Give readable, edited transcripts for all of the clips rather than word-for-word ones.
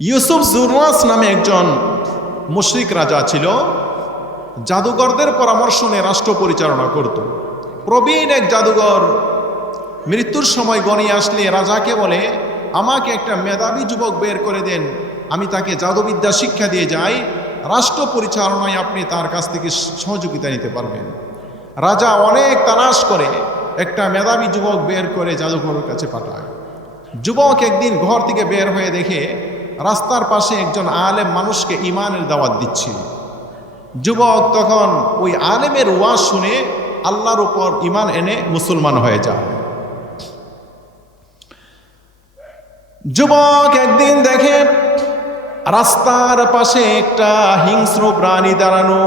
ইউসুফ জুরওয়াস নামে একজন মুশরিক রাজা ছিল। জাদুঘরদের পরামর্শ নিয়ে রাষ্ট্র পরিচালনা করত। প্রবীণ এক জাদুঘর মৃত্যুর সময় গনিয়ে আসলে রাজাকে বলে, আমাকে একটা মেধাবী যুবক বের করে দেন, আমি তাকে জাদুবিদ্যা শিক্ষা দিয়ে যাই, রাষ্ট্র পরিচালনায় আপনি তার কাছ থেকে সহযোগিতা নিতে পারবেন। রাজা অনেক তালাশ করে একটা মেধাবী যুবক বের করে জাদুঘরের কাছে পাঠায়। যুবক একদিন ঘর থেকে বের হয়ে দেখে রাস্তার পাশে একজন আলেম মানুষকে ইমানের দাওয়াত দিচ্ছে। যুবক তখন ওই আলেমের ওয়াজ শুনে আল্লাহর উপর ইমান এনে মুসলমান হয়ে যায়। যুবক একদিন দেখে রাস্তার পাশে একটা হিংস্র প্রাণী দাঁড়ানো।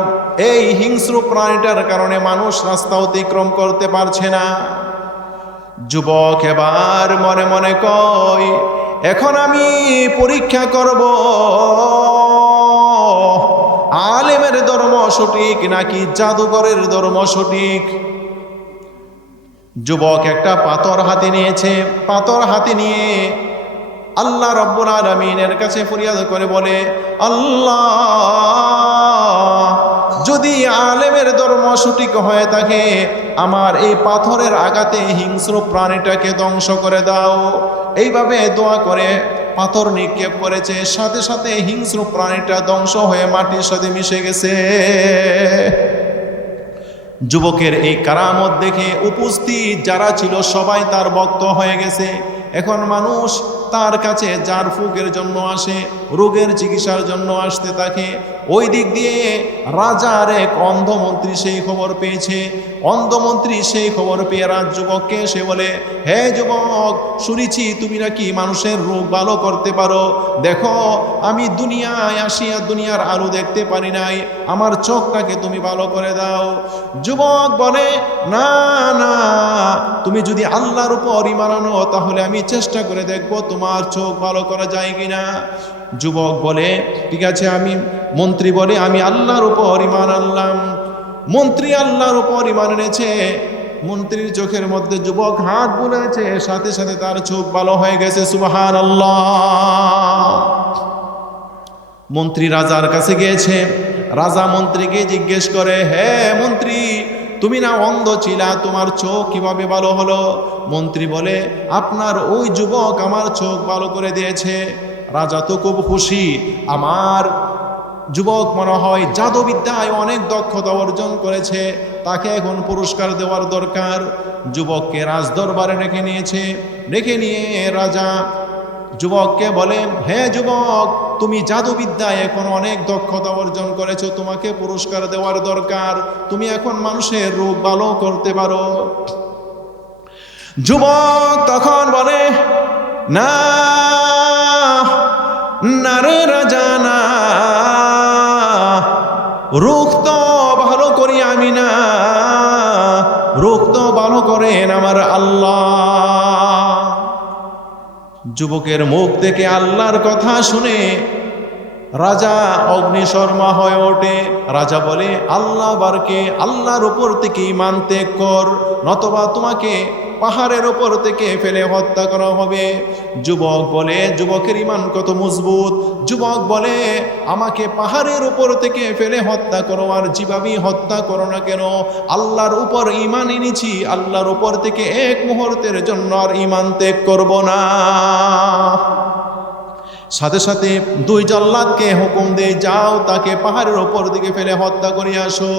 এই হিংস্র প্রাণীটার কারণে মানুষ রাস্তা অতিক্রম করতে পারছে না। যুবক এবার মনে মনে কয়, এখন আমি পরীক্ষা করব আলেমের ধর্ম সঠিক নাকি জাদুঘরের ধর্ম সঠিক। যুবক একটা পাথর হাতে নিয়েছে। পাথর হাতে নিয়ে আল্লাহ রাব্বুল আলামিনের কাছে ফরিয়াদ করে বলে, আল্লাহ, যদি আলেমের ধর্ম সঠিক হয়ে থাকে আমার এই পাথরের আঘাতে হিংস্র প্রাণীটাকে ধ্বংস করে দাও। এইভাবে দোয়া করে পাথর নিক্ষেপ করেছে, সাথে সাথে হিংস্র প্রাণীটা ধ্বংস হয়ে মাটির সাথে মিশে গেছে। যুবকের এই কারামত দেখে উপস্থিত যারা ছিল সবাই তার ভক্ত হয়ে গেছে। এখন মানুষ তার কাছে জার ফুকের জন্য আসে, রোগের চিকিৎসার জন্য আসতে থাকে। ওই দিক দিয়ে রাজার এক অন্ধমন্ত্রী সেই খবর পেয়েছে। অন্ধমন্ত্রী সেই খবর পেয়ে রাজ যুবককে এসে বলে, হে যুবক, শুনেছি তুমি নাকি মানুষের রোগ ভালো করতে পারো। দেখো, আমি দুনিয়ায় আসিয়া দুনিয়ার আলো দেখতে পারি নাই, আমার চোখটাকে তুমি ভালো করে দাও। যুবক বলে, না না, তুমি যদি আল্লাহর উপর ঈমান আনো তাহলে আমি চেষ্টা করে দেখব তোমার চোখ ভালো করা যায় কিনা। যুবক বলে, ঠিক আছে। মন্ত্রী বলে, আমি আল্লাহর উপর ঈমান আনলাম। মন্ত্রী আল্লাহর উপর ঈমান এনেছে। মন্ত্রীর চোখের মধ্যে যুবক হাত বুলাইছে, সাথে সাথে তার চোখ ভালো হয়ে গেছে। সুবহানাল্লাহ। মন্ত্রী রাজার কাছে গিয়েছে। রাজা মন্ত্রীকে জিজ্ঞেস করে, হে মন্ত্রী, তুমি না অন্ধ ছিলা, তোমার চোখ কিভাবে ভালো হলো? মন্ত্রী বলে, আপনার ওই যুবক আমার চোখ ভালো করে দিয়েছে। রাজা তো খুব খুশি। আমার যুবক মনে হয় জাদুবিদ্যায় অনেক দক্ষতা অর্জন করেছে, তাকে এখন পুরস্কার দেওয়ার দরকার। যুবককে রাজদরবারে রেখে নিয়েছে। রেখে নিয়ে রাজা যুবককে বলে, হে যুবক, তুমি জাদুবিদ্যায় এখন অনেক দক্ষতা অর্জন করেছো, তোমাকে পুরস্কার দেওয়ার দরকার, তুমি এখন মানুষের রোগ ভালো করতে পারো। যুবক তখন বলে, না না রে রাজা, না, রোগ তো ভালো করি আমি না, রোগ তো ভালো করেন আমার আল্লাহ। যুবকের মুখ থেকে আল্লাহর কথা শুনে রাজা অগ্নিশর্মা হয়ে ওঠে। রাজা বলে, আল্লাহ বারকে আল্লাহর উপর থেকে ঈমান ত্যাগ কর, নতবা তোমাকে পাহাড়ের ওপর থেকে ফেলে হত্যা করা হবে। যুবক বলে, যুবকের ঈমান কত মজবুত। যুবক বলে, আমাকে পাহাড়ের উপর থেকে ফেলে হত্যা করো, আর যেভাবেই হত্যা করো না কেন, আল্লাহর উপর ঈমান এনেছি, আল্লাহর উপর থেকে এক মুহূর্তের জন্য আর ঈমান ত্যাগ করব না। সাথে সাথে দুই জল্লাদকে হুকুম দিয়ে, যাও তাকে পাহাড়ের ওপর দিকে ফেলে হত্যা করে আসো।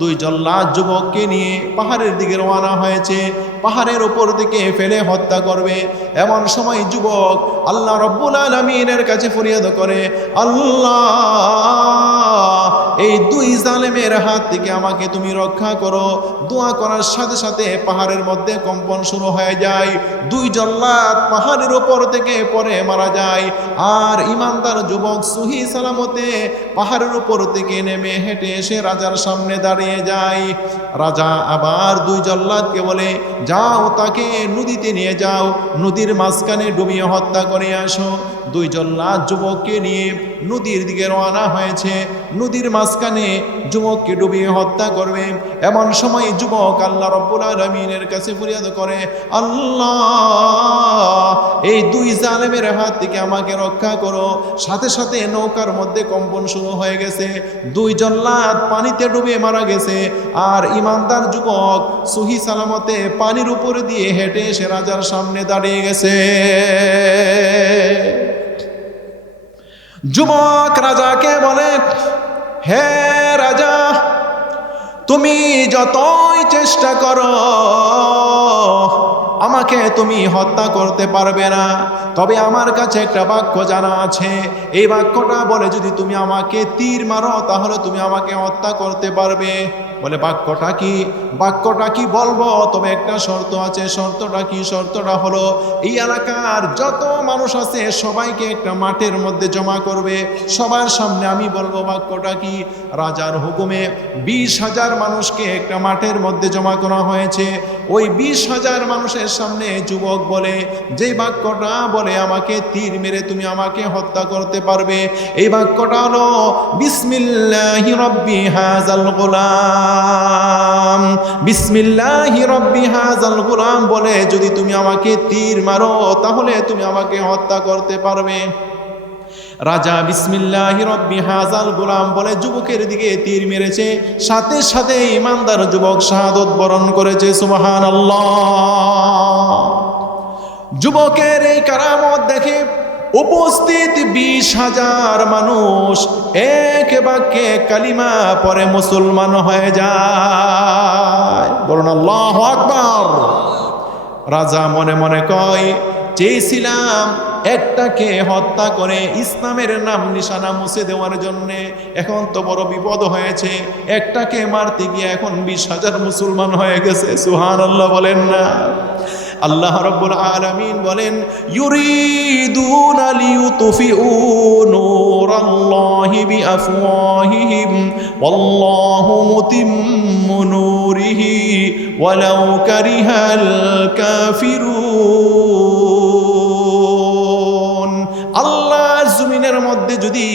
দুই জল্লাদ যুবককে নিয়ে পাহাড়ের দিকে রওনা হয়েছে, পাহাড়ের ওপর দিকে ফেলে হত্যা করবে। এমন সময় যুবক আল্লাহ রাব্বুল আলামিনের কাছে ফরিয়াদ করে, আল্লাহ, এই দুই জালেমের হাত থেকে আমাকে তুমি রক্ষা করো। দোয়া করার সাথে সাথে পাহাড়ের মধ্যে কম্পন শুরু হয়ে যায়। দুই জল্লাদ পাহাড়ের ওপর থেকে পড়ে মারা যায়। আর ইমানদার যুবক সহি সালামতে পাহাড়ের উপর থেকে নেমে হেঁটে এসে রাজার সামনে দাঁড়িয়ে যায়। রাজা আবার দুই জল্লাদকে বলে, যাও তাকে নদীতে নিয়ে যাও, নদীর মাঝখানে ডুবিয়ে হত্যা করে আসো। দুই জল্লাদ যুবককে নিয়ে নদীর দিকে রওনা হয়েছে। নদীর মাঝখানে যুবককে ডুবিয়ে হত্যা করবে। এমন সময় যুবক আল্লাহ রাব্বুল আলামিনের কাছে ফরিয়াদ করে, আল্লাহ এই দুই জালেমের হাত থেকে আমাকে রক্ষা করো। সাথে সাথে নৌকার মধ্যে কম্পন শুরু হয়ে গেছে, দুই জল্লাদ পানিতে ডুবে মারা গেছে। আর ইমানদার যুবক সহি সালামতে পানির উপরে দিয়ে হেঁটে এসে রাজার সামনে দাঁড়িয়ে গেছে। যুবক রাজাকে বলে, হে রাজা, তুমি যতই চেষ্টা করো আমাকে তুমি হত্যা করতে পারবে না, তবে আমার কাছে একটা বাক্য জানা আছে। এই বাক্যটা বলে যদি তুমি আমাকে তীর মারো তাহলে তুমি আমাকে হত্যা করতে পারবে। বলে বাক্যটা কি? বাক্যটা কি বলবো, তবে একটা শর্ত আছে। শর্তটা কি? শর্তটা হলো এই এলাকার যত মানুষ আছে সবাইকে একটা মাঠের মধ্যে জমা করবে, সবার সামনে আমি বলবো বাক্যটা কি। রাজার হুকুমে 20,000 মানুষকে একটা মাঠের মধ্যে জমা করা হয়েছে। ওই 20,000 মানুষের সামনে যুবক বলে যে বাক্যটা বলে আমাকে তীর মেরে তুমি আমাকে হত্যা করতে পারবে, এই বাক্যটা হলো বিসমিল্লাহি রব্বি হাযাল গোলাম। বিসমিল্লাহি রব্বি হাযাল গোলাম বলে যদি তুমি আমাকে তীর মারো তাহলে তুমি আমাকে হত্যা করতে পারবে। রাজা বিসমিল্লাহি রব্বি হাযাল গোলাম বলে যুবকের দিকে তীর মেরেছে, সাথে সাথে ইমানদার যুবক শাহাদত বরণ করেছে। সুবহানাল্লাহ। যুবকের এই কারামত দেখে উপস্থিত 20,000 মানুষ এক বাক্যে কালিমা পরে মুসলমান হয়ে যায়। বলুন আল্লাহু আকবার। রাজা মনে মনে কয়, চেয়েছিলাম একটাকে হত্যা করে ইসলামের নাম নিশানা মুছে দেওয়ার জন্যে, এখন তো বড় বিপদ হয়েছে। একটাকে মারতে গিয়ে এখন 20,000 মুসলমান হয়ে গেছে। সুবহানাল্লাহ বলেন না। আল্লাহ রাব্বুল আলামিন বলেন, ইউরিদুনা লিইউতফিউ নূরাল্লাহি বিআফওয়াহিহিম ওয়াল্লাহু মুতিম্মু নূরিহি ওয়ালাউ কারিহাল কাফিরুন। আল্লাহর জমিনের মধ্যে যদি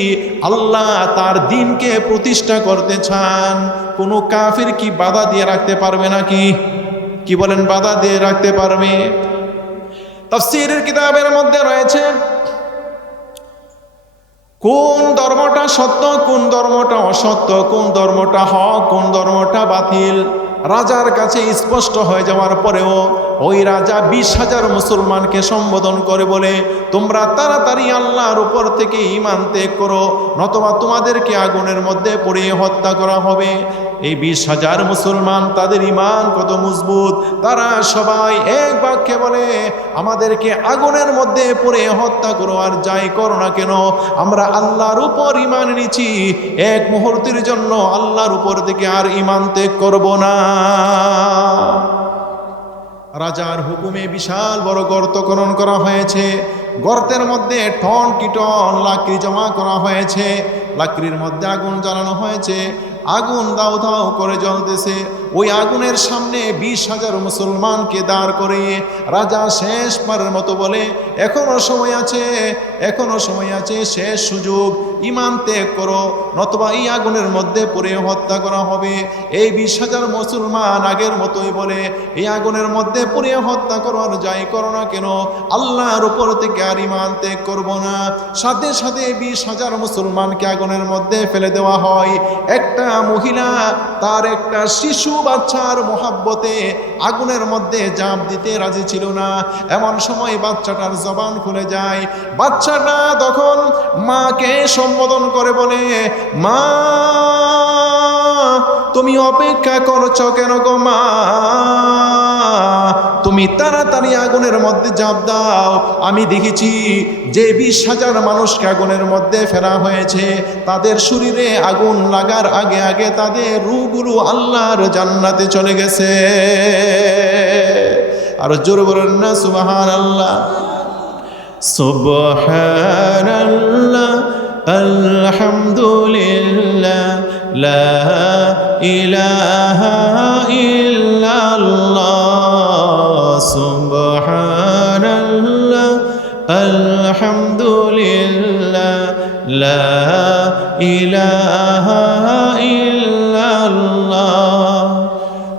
আল্লাহ তার দ্বীনকে প্রতিষ্ঠা করতে চান, কোনো কাফির কি বাধা দিয়ে রাখতে পারবে নাকি? কি বলেন, বাধা দিয়ে রাখতে পারবে? তাফসীরের কিতাবের মধ্যে রয়েছে কোন ধর্মটা সত্য, কোন ধর্মটা অসত্য, কোন ধর্মটা হক, কোন ধর্মটা বাতিল রাজার কাছে স্পষ্ট হয়ে যাওয়ার পরেও ওই রাজা 20,000 মুসলমানকে সম্বোধন করে বলে, তোমরা তাড়াতাড়ি আল্লাহর উপর থেকে ঈমান ত্যাগ করো, নতুবা তোমাদেরকে আগুনের মধ্যে পুড়িয়ে হত্যা করা হবে। এই 20,000 মুসলমান তাদের ঈমান কত মজবুত, তারা সবাই এক বাক্যে বলে, আমাদেরকে আগুনের মধ্যে পুড়ে হত্যা করো আর যাই করো না কেন, আমরা আল্লাহর উপর ঈমান এনেছি, এক মুহূর্তের জন্য আল্লাহর উপর থেকে আর ঈমান ত্যাগ করব না। রাজার হুকুমে বিশাল বড় গর্ত খনন করা হয়েছে। গর্তের মধ্যে টন কি টন লাকড়ি জমা করা হয়েছে। লাকড়ির মধ্যে আগুন জ্বালানো হয়েছে। আগুন দাউ দাউ করে জ্বলতেছে। ওই আগুনের সামনে 20,000 মুসলমানকে দাঁড় করে রাজা শেষবারের মতো বলে, এখনো সময় আছে, এখনো সময় আছে, শেষ সুযোগ, ঈমান ত্যাগ করো, নতুবা এই আগুনের মধ্যে পড়ে হত্যা করা হবে। এই 20,000 মুসলমান আগের মতোই বলে, এই আগুনের মধ্যে পড়ে হত্যা করো আর যাই করো না কেন, আল্লাহর উপর থেকে আর ঈমান ত্যাগ করবো না। সাথে সাথে 20,000 মুসলমানকে আগুনের মধ্যে ফেলে দেওয়া হয়। একটা মহিলা তার একটা শিশু বাচ্চার মোহাব্বতে আগুনের মধ্যে ঝাঁপ দিতে রাজি ছিল না। এমন সময় বাচ্চাটার জবান খুলে যায়। বাচ্চাটা তখন মাকে সম্বোধন করে বলে, মা তুমি অপেক্ষা করছো কেন গো মা, তুমি তাড়াতাড়ি আগুনের মধ্যে ঝাঁপ দাও। আমি দেখেছি যে 20,000 মানুষকে আগুনের মধ্যে ফেলা হয়েছে, তাদের শরীরে আগুন লাগার আগে আগে তাদের রূহগুলো আল্লাহর জান্নাতে চলে গেছে। আর জোরে বলেন না সুবহানাল্লাহ। সুবহানাল্লাহ, আলহামদুলিল্লাহ, লা ইলাহা ইল্লাল্লাহ, সুবহানাল্লাহ, আলহামদুলিল্লাহ, লা ইলাহা ইল্লাল্লাহ।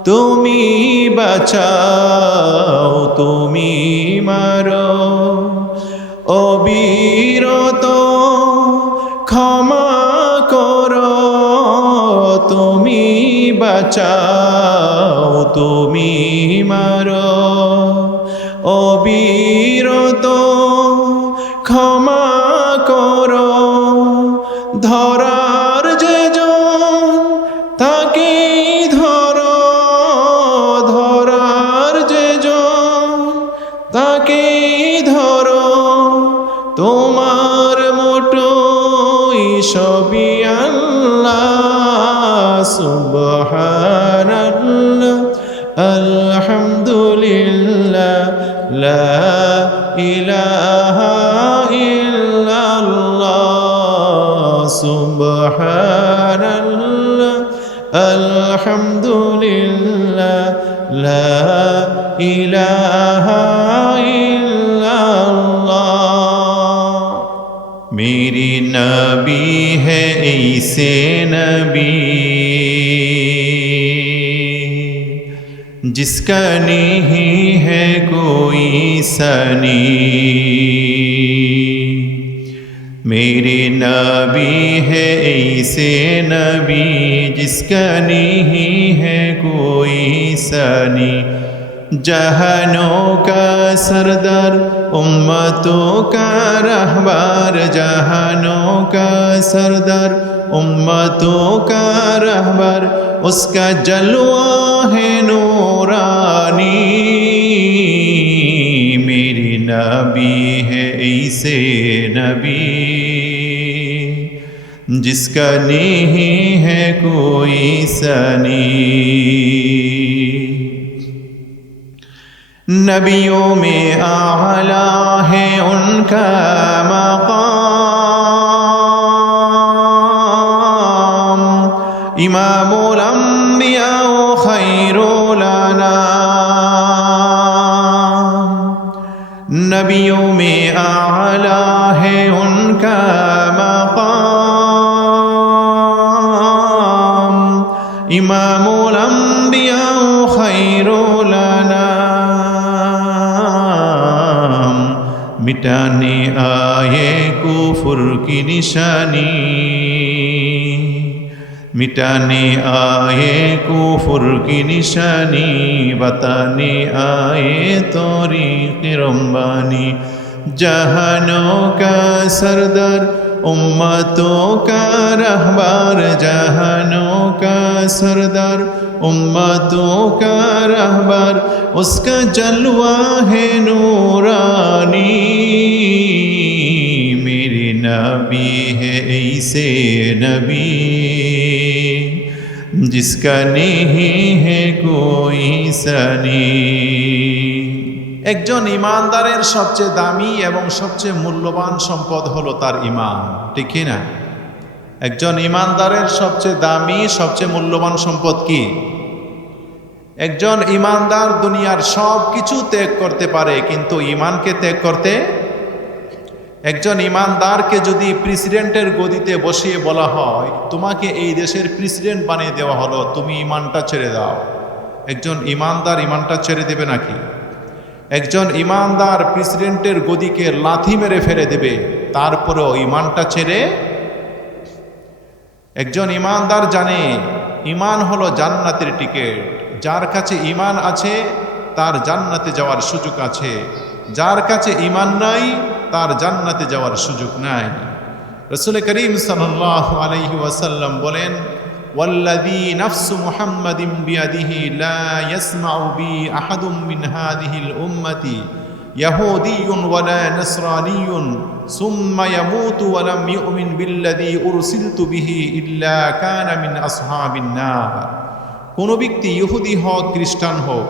তুমি বাঁচাও, তুমি মারো, অবিরত ক্ষমা করো। তুমি বাঁচাও, তুমি মারো, অবিরত ক্ষমা করো। ধরার যে জন তাকে ধরো, ধরার যে জন তাকে ধরো। তোমার মোটই সবই আল্লাহ। সুবহানাল্লাহ, আলহামদুলিল্লাহ, লা ইলাহা ইল্লাল্লাহ। সুবহানাল্লাহ, আলহামদুলিল্লাহ, লা ইলাহা ইল্লাল্লাহ। मेरी नबी है ऐसे नबी जिसका नहीं है कोई सनी। मेरे नबी है ऐसे नबी जिसका नहीं है कोई सनी। जहानों का सरदार, उम्मतों का रहबर, जहानों का सरदार, उम्मतों का रहबर, उसका जलवा है नूरानी। मेरी नबी है ऐसे नबी जिसका नहीं है कोई सनी। नबियों में आला है उनका मकाम, इमामुल अंबिया खैरुल अनाम। नबियों में आला है उनका मकाम, इमामुल अंबिया खैरुल अनाम। मिटाने आए कुफ्र की निशानी, मिटाने आए कुफ्र की निशानी, बताने आए तौरीक़ रब्बानी। जहानों का सरदार, उम्मतों का रहबर, जहानों का सरदार, उम्मतों का रहबर, उसका जलवा है नूरानी। मेरी नबी है ऐसे नबी जिसका नहीं है कोई सनी। একজন ইমানদারের সবচেয়ে দামি এবং সবচেয়ে মূল্যবান সম্পদ হলো তার ঈমান, ঠিক কি না? একজন ইমানদারের সবচেয়ে দামি সবচেয়ে মূল্যবান সম্পদ কি? একজন ইমানদার দুনিয়ার সব কিছু ত্যাগ করতে পারে, কিন্তু ঈমানকে ত্যাগ করতে। একজন ইমানদারকে যদি প্রেসিডেন্টের গদিতে বসিয়ে বলা হয় তোমাকে এই দেশের প্রেসিডেন্ট বানিয়ে দেওয়া হলো, তুমি ঈমানটা ছেড়ে দাও, একজন ইমানদার ঈমানটা ছেড়ে দেবে নাকি? একজন ইমানদার প্রেসিডেন্টের গদিকে লাথি মেরে ফেলে দেবে, তারপরেও ঈমানটা ছেড়ে। একজন ইমানদার জানে ঈমান হলো জান্নাতের টিকিট। যার কাছে ঈমান আছে তার জান্নাতে যাওয়ার সুযোগ আছে, যার কাছে ঈমান নাই তার জান্নাতে যাওয়ার সুযোগ নাই। রাসূল করিম সাল্লাল্লাহু আলাইহি ওয়াসাল্লাম বলেন, ওয়াল্লাযী নাফসু মুহাম্মাদিন বিয়াদিহি লা ইয়াসমাউ বি আহাদুম মিন হাযিহিল উম্মতি ইয়াহুদিয়্যুন ওয়ালা নাসরানিয়্যুন সুম্মা ইয়ামুতু ওয়া লাম ইউমিন বিল্লাযী উরসিলতু বিহি ইল্লা কানা মিন আসহাবিন নার। কোন ব্যক্তি ইহুদি হোক, খ্রিস্টান হোক,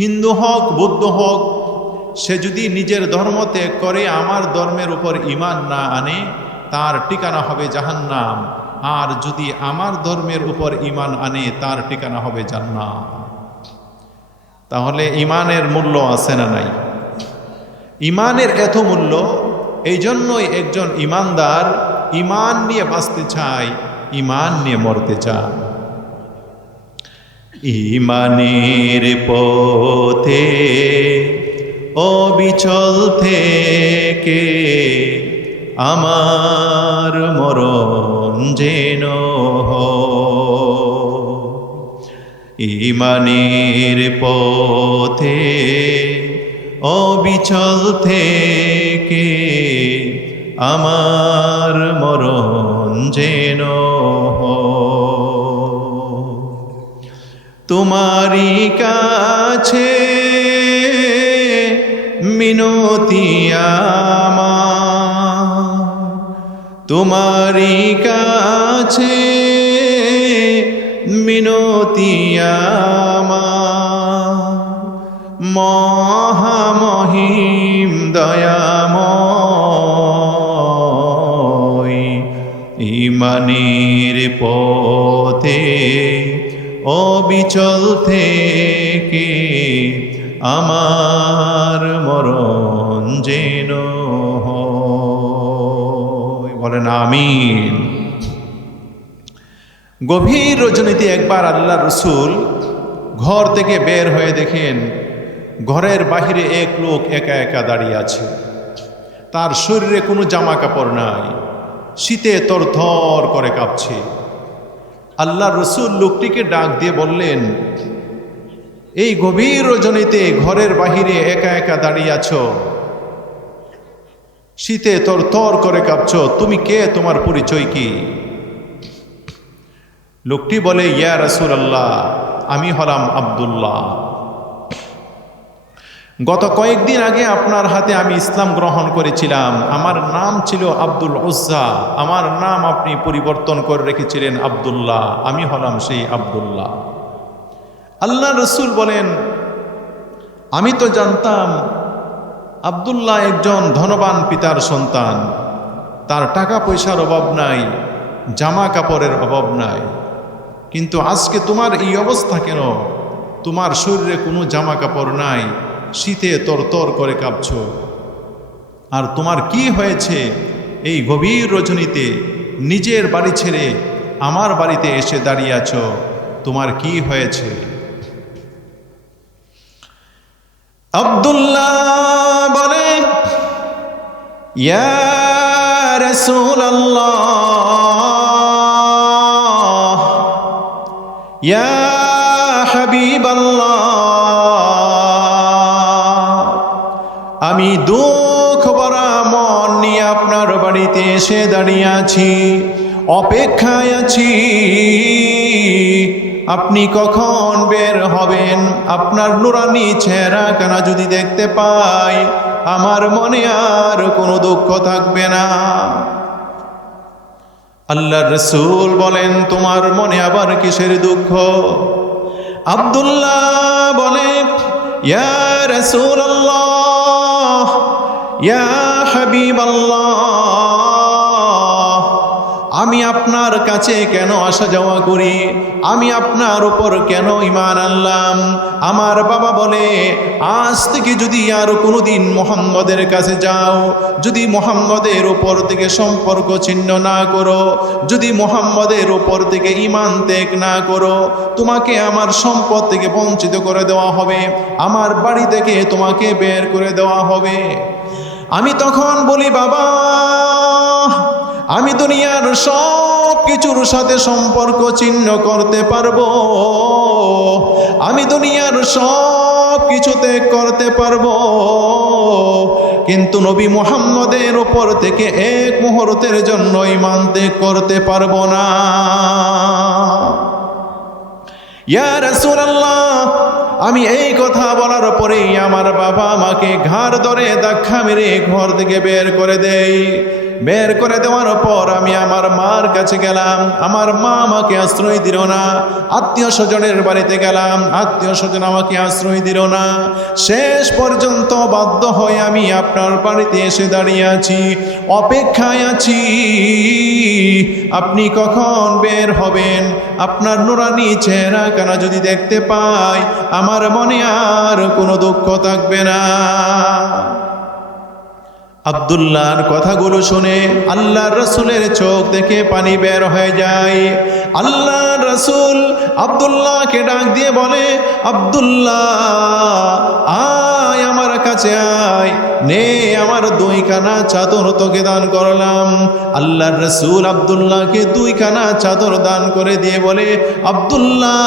হিন্দু হোক, বৌদ্ধ হোক, সে যদি নিজের ধর্ম ত্যাগ করে আমার ধর্মের উপর ঈমান না আনে তার ঠিকানা হবে জাহান্নাম, আর যদি আমার ধর্মের উপর ঈমান আনে তার ঠিকানা হবে জান্নাত। তাহলে ঈমানের মূল্য আছে না নাই? ঈমানের এত মূল্য, এই জন্যই একজন ইমানদার ইমান নিয়ে বাঁচতে চায়, ইমান নিয়ে মরতে চায়। ইমানের পথে অবিচল থেকে আমার মরণ যেন ইমানের পথে অবিচল থেকে আমার মরণ যেন তোমারি কাছে মিনতি আমার, তোমারি কাছে মিনতি আমার, মহামহিম দয়াময় ইমানের পথে অবিচল থেকে আমার মরণ যেন বলেন আমিন। গভীর রজনীতে একবার আল্লাহ রসুল ঘর থেকে বের হয়ে দেখেন ঘরের বাহিরে এক লোক একা একা দাঁড়িয়ে আছে, তার শরীরে কোনো জামা কাপড় নাই, শীতে তরতর করে কাঁপছে। আল্লাহ রসুল লোকটিকে ডাক দিয়ে বললেন, এই গভীর রজনীতে ঘরের বাহিরে একা একা দাঁড়িয়ে আছো, শীতে তরতর করে কাঁপছো, তুমি কে, তোমার পরিচয় কি? লোকটি বলে, ইয়া রাসূলুল্লাহ, আমি হলাম আব্দুল্লাহ। গত কয়েকদিন আগে আপনার হাতে আমি ইসলাম গ্রহণ করেছিলাম, আমার নাম ছিল আব্দুল উজ্জা, আমার নাম আপনি পরিবর্তন করে রেখেছিলেন আব্দুল্লাহ, আমি হলাম সেই আব্দুল্লাহ। আল্লাহ রসুল বলেন, আমি তো জানতাম আব্দুল্লাহ একজন ধনবান পিতার সন্তান, তার টাকা পয়সার অভাব নাই, জামা কাপড়ের অভাব নাই, কিন্তু আজকে তোমার এই অবস্থা কেন? তোমার শরীরে কোনো জামা কাপড় নাই, শীতে তরতর করে কাঁপছ, আর তোমার কি হয়েছে? এই গভীর রজনীতে নিজের বাড়ি ছেড়ে আমার বাড়িতে এসে দাঁড়িয়ে আছো, তোমার কি হয়েছে? আব্দুল্লাহ বলে, ইয়া রাসূলুল্লাহ, ইয়া হাবিবাল্লাহ, আমি দুঃখ ভরা মন নিয়ে আপনার বাড়িতে এসে দাঁড়িয়ে আছি, অপেক্ষায় আছি আপনি কখন বের হবেন। আপনার নুরানি চেহারা কানা যদি দেখতে পাই, আমার মনে আর কোনো দুঃখ থাকবে না। আল্লাহর রাসূল বলেন, তোমার মনে আবার কিসের দুঃখ? আব্দুল্লাহ বলে, ইয়া রাসূলুল্লাহ, ইয়া হাবিবাল্লাহ, আমি আপনার কাছে কেন আসা যাওয়া করি? আমি আপনার উপর কেন ঈমান আনলাম? আমার বাবা বলে, আজ থেকে যদি আর কোনোদিন মুহাম্মদের কাছে যাও, যদি মুহাম্মদের উপর থেকে সম্পর্ক ছিন্ন না করো, যদি মুহাম্মদের উপর থেকে ঈমান ত্যাগ না করো, তোমাকে আমার সম্পদ থেকে বঞ্চিত করে দেওয়া হবে, আমার বাড়ি থেকে তোমাকে বের করে দেওয়া হবে। আমি তখন বলি, বাবা, আমি দুনিয়ার সব কিছুর সাথে সম্পর্ক ছিন্ন করতে পারবো, আমি দুনিয়ার সব কিছু ত্যাগ করতে পারবো, কিন্তু নবী মুহাম্মদের উপর থেকে এক মুহূর্তের জন্য ঈমান ত্যাগ করতে পারবো না। ইয়া রাসূলুল্লাহ, আমি এই কথা বলার পরেই আমার বাবা আমাকে ঘাড় ধরে ধাক্কা মেরে ঘর থেকে বের করে দেয়। বের করে দেওয়ার পর আমি আমার মার কাছে গেলাম, আমার মা আমাকে আশ্রয় দিল না। আত্মীয় স্বজনের বাড়িতে গেলাম, আত্মীয় স্বজন আমাকে আশ্রয় দিল না। শেষ পর্যন্ত বাধ্য হয়ে আমি আপনার বাড়িতে এসে দাঁড়িয়ে আছি, অপেক্ষায় আছি আপনি কখন বের হবেন। আপনার নুরানি চেহারা কানা যদি দেখতে পাই, আমার মনে আর কোনো দুঃখ থাকবে না। আব্দুল্লাহর কথাগুলো শুনে আল্লাহর রাসূলের চোখ থেকে পানি বের হয়ে যায়। আল্লাহর রাসূল আব্দুল্লাহকে ডাক দিয়ে বলে, আব্দুল্লাহ আয় আমার কাছে আয়, নে আমার 2 খানা চাদর তোকে দান করলাম। আল্লাহর রাসূল আব্দুল্লাহকে 2 খানা চাদর দান করে দিয়ে বলে, আব্দুল্লাহ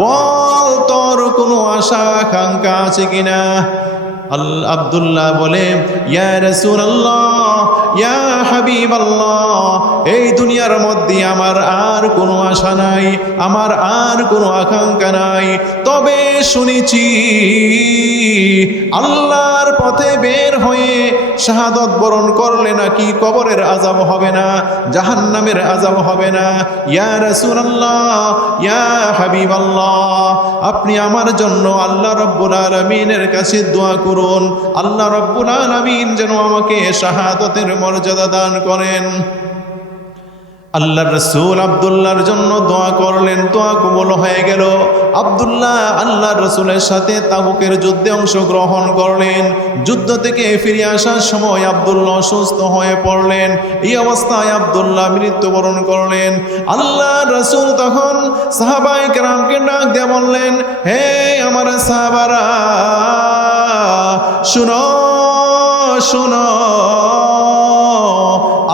বল তোর কোনো আশা আকাঙ্ক্ষা আছে কিনা? আব্দুল্লাহ বলে, ইয়া রাসূলুল্লাহ, ইয়া হাবিবাল্লাহ, এই দুনিয়ার মধ্যে আমার আর কোনো আশা নাই, আমার আর কোনো আকাঙ্ক্ষা নাই, তবে শুনেছি আল্লাহর পথে বের হয়ে শাহাদত বরণ করলে নাকি কবরের আযাব হবে না, জাহান্নামের আযাব হবে না। ইয়া রাসূলুল্লাহ, ইয়া হাবিবাল্লাহ, আপনি আমার জন্য আল্লাহ রাব্বুল আলামিনের কাছে দোয়া করুন, আল্লাহ রাব্বুল আলামিন যেন আমাকে শাহাদতের মর্যাদা দান করেন। আল্লাহর রাসূল আব্দুল্লাহর জন্য দোয়া করলেন, দোয়া কবুল হয়ে গেল। আব্দুল্লাহ আল্লাহর রাসূলের সাথে তাবুকের যুদ্ধে অংশগ্রহণ করলেন। যুদ্ধ থেকে ফিরে আসার সময় আব্দুল্লাহ অসুস্থ হয়ে পড়লেন। এই অবস্থায় আব্দুল্লাহ মৃত্যুবরণ করলেন। আল্লাহর রাসূল তখন সাহাবায়ে কেরামকে ডাক দিয়ে বললেন, হে আমার সাহাবারা, শুনো শুনো,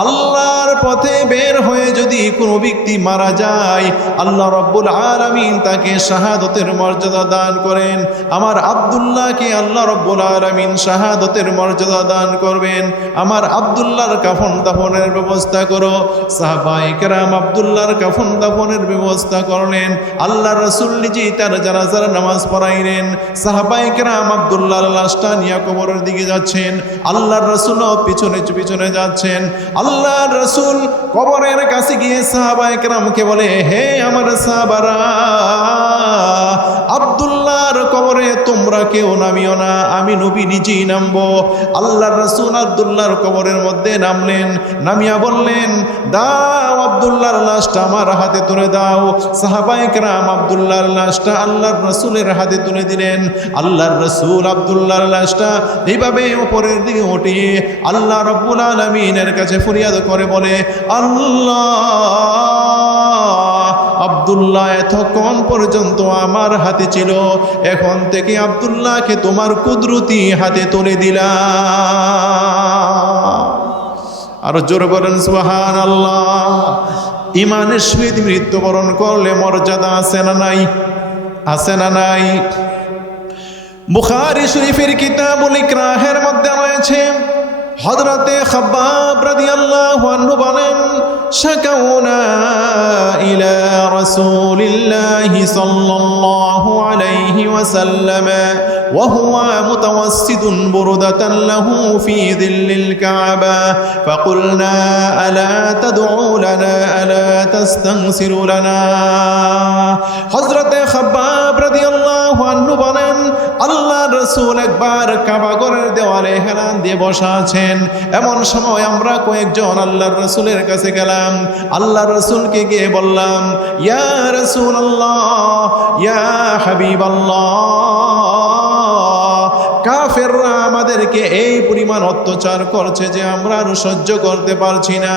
আল্লাহর পথে বের হয়ে যদি কোনো ব্যক্তি মারা যায়, আল্লাহ রাব্বুল আলামিন তাকে শাহাদতের মর্যাদা দান করেন। আমার আব্দুল্লাহকে আল্লাহ রাব্বুল আলামিন শাহাদতের মর্যাদা দান করবেন। আমার আব্দুল্লাহর কাফন দাফনের ব্যবস্থা করো। সাহাবায়ে কেরাম আব্দুল্লাহর কাফন দাফনের ব্যবস্থা করলেন। আল্লাহর রাসূল নিজেই তার জানাজার নামাজ পড়াইলেন। সাহাবায়ে কেরাম আব্দুল্লাহর লাশটা নিয়ে কবরের দিকে যাচ্ছেন। আল্লাহর রাসূলও পিছনে পিছনে যাচ্ছেন। আল্লাহর রাসূল কবরের কাছে গিয়ে সাহাবায়ে কেরামকে বলে, হে আমার সাহাবারা, আব্দুল্লাহর কবরে তোমরা কেউ নামিও না, আমি নবী নিজেই নামবো। আল্লাহর রাসূল আব্দুল্লাহর কবরের মধ্যে নামলেন। নামিয়া বললেন, দাও আব্দুল্লাহর লাশটা আমার হাতে তুলে দাও। সাহাবায়ে কেরাম আব্দুল্লাহর লাশটা আল্লাহর রাসূলের হাতে তুলে দিলেন। আল্লাহর রাসূল আব্দুল্লাহর লাশটা এইভাবে উপরের দিকে উঠিয়ে আল্লাহ রাব্বুল আলামিনের কাছে ফরিয়াদ করে বলে, আল্লাহ, আব্দুল্লাহ এতক্ষণ পর্যন্ত আমার হাতে ছিল, এখন থেকে আব্দুল্লাহকে তোমার কুদরতি হাতে তুলে দিলাম। আরো জোরে বলেন সুবহানাল্লাহ। ইমানের সহিত মৃত্যুবরণ করলে মর্যাদা আছে না নাই? আছে না নাই? বুখারী শরীফের কিতাবুল ইকরাহের মধ্যে রয়েছে, হযরতে খাব্বাব রাদিয়াল্লাহু আনহু বলেন, শাকাউনা ইলা রাসূলিল্লাহি সাল্লাল্লাহু আলাইহি ওয়াসাল্লাম ওয়া হুয়া মুতাওয়াসসিদুন বুরদাতান লাহু ফি যিল্লিল কাবা ফাকুলনা আলা তাদউ লানা আলা তাস্তাগসিরু লানা। হযরতে খাব্বাব রাদিয়াল্লাহু আনহু বলেন, আল্লাহর রাসূল একবার কাবা ঘরের দেওয়ালে হেলান দিয়ে বসা আছেন। এমন সময় আমরা কয়েকজন আল্লাহর রাসূলের কাছে গেলাম। আল্লাহর রাসূলকে গিয়ে বললাম, ইয়া রাসূলুল্লাহ, ইয়া হাবিবাল্লাহ, কাফেররা আমাদেরকে এই পরিমাণ অত্যাচার করছে যে আমরা আর সহ্য করতে পারছি না।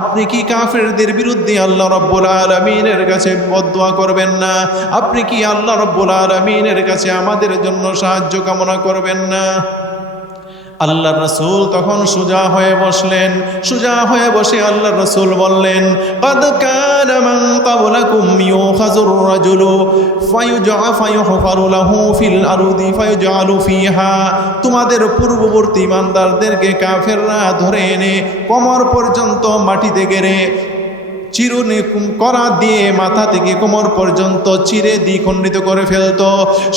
আপনি কি কাফেরদের বিরুদ্ধে আল্লাহ রাব্বুল আলামিনের কাছে বদদোয়া করবেন না? আপনি কি আল্লাহ রাব্বুল আলামিনের কাছে আমাদের জন্য সাহায্য কামনা করবেন না? আল্লাহর রাসূল তখন সোজা হয়ে বসলেন। সোজা হয়ে বসে আল্লাহর রাসূল বললেন, ক্বাদ কানা মান ক্বাবলাকুম ইউখাযুর রাজুলু ফায়ুহফারু লাহু ফিল আরদি ফায়ুজআলু ফিহা। তোমাদের পূর্ববর্তী ইমানদারদেরকে কাফেররা ধরে এনে কোমর পর্যন্ত মাটিতে গেড়ে চিরুনি করা দিয়ে মাথা থেকে কোমর পর্যন্ত চিরে দ্বিখণ্ডিত করে ফেলত।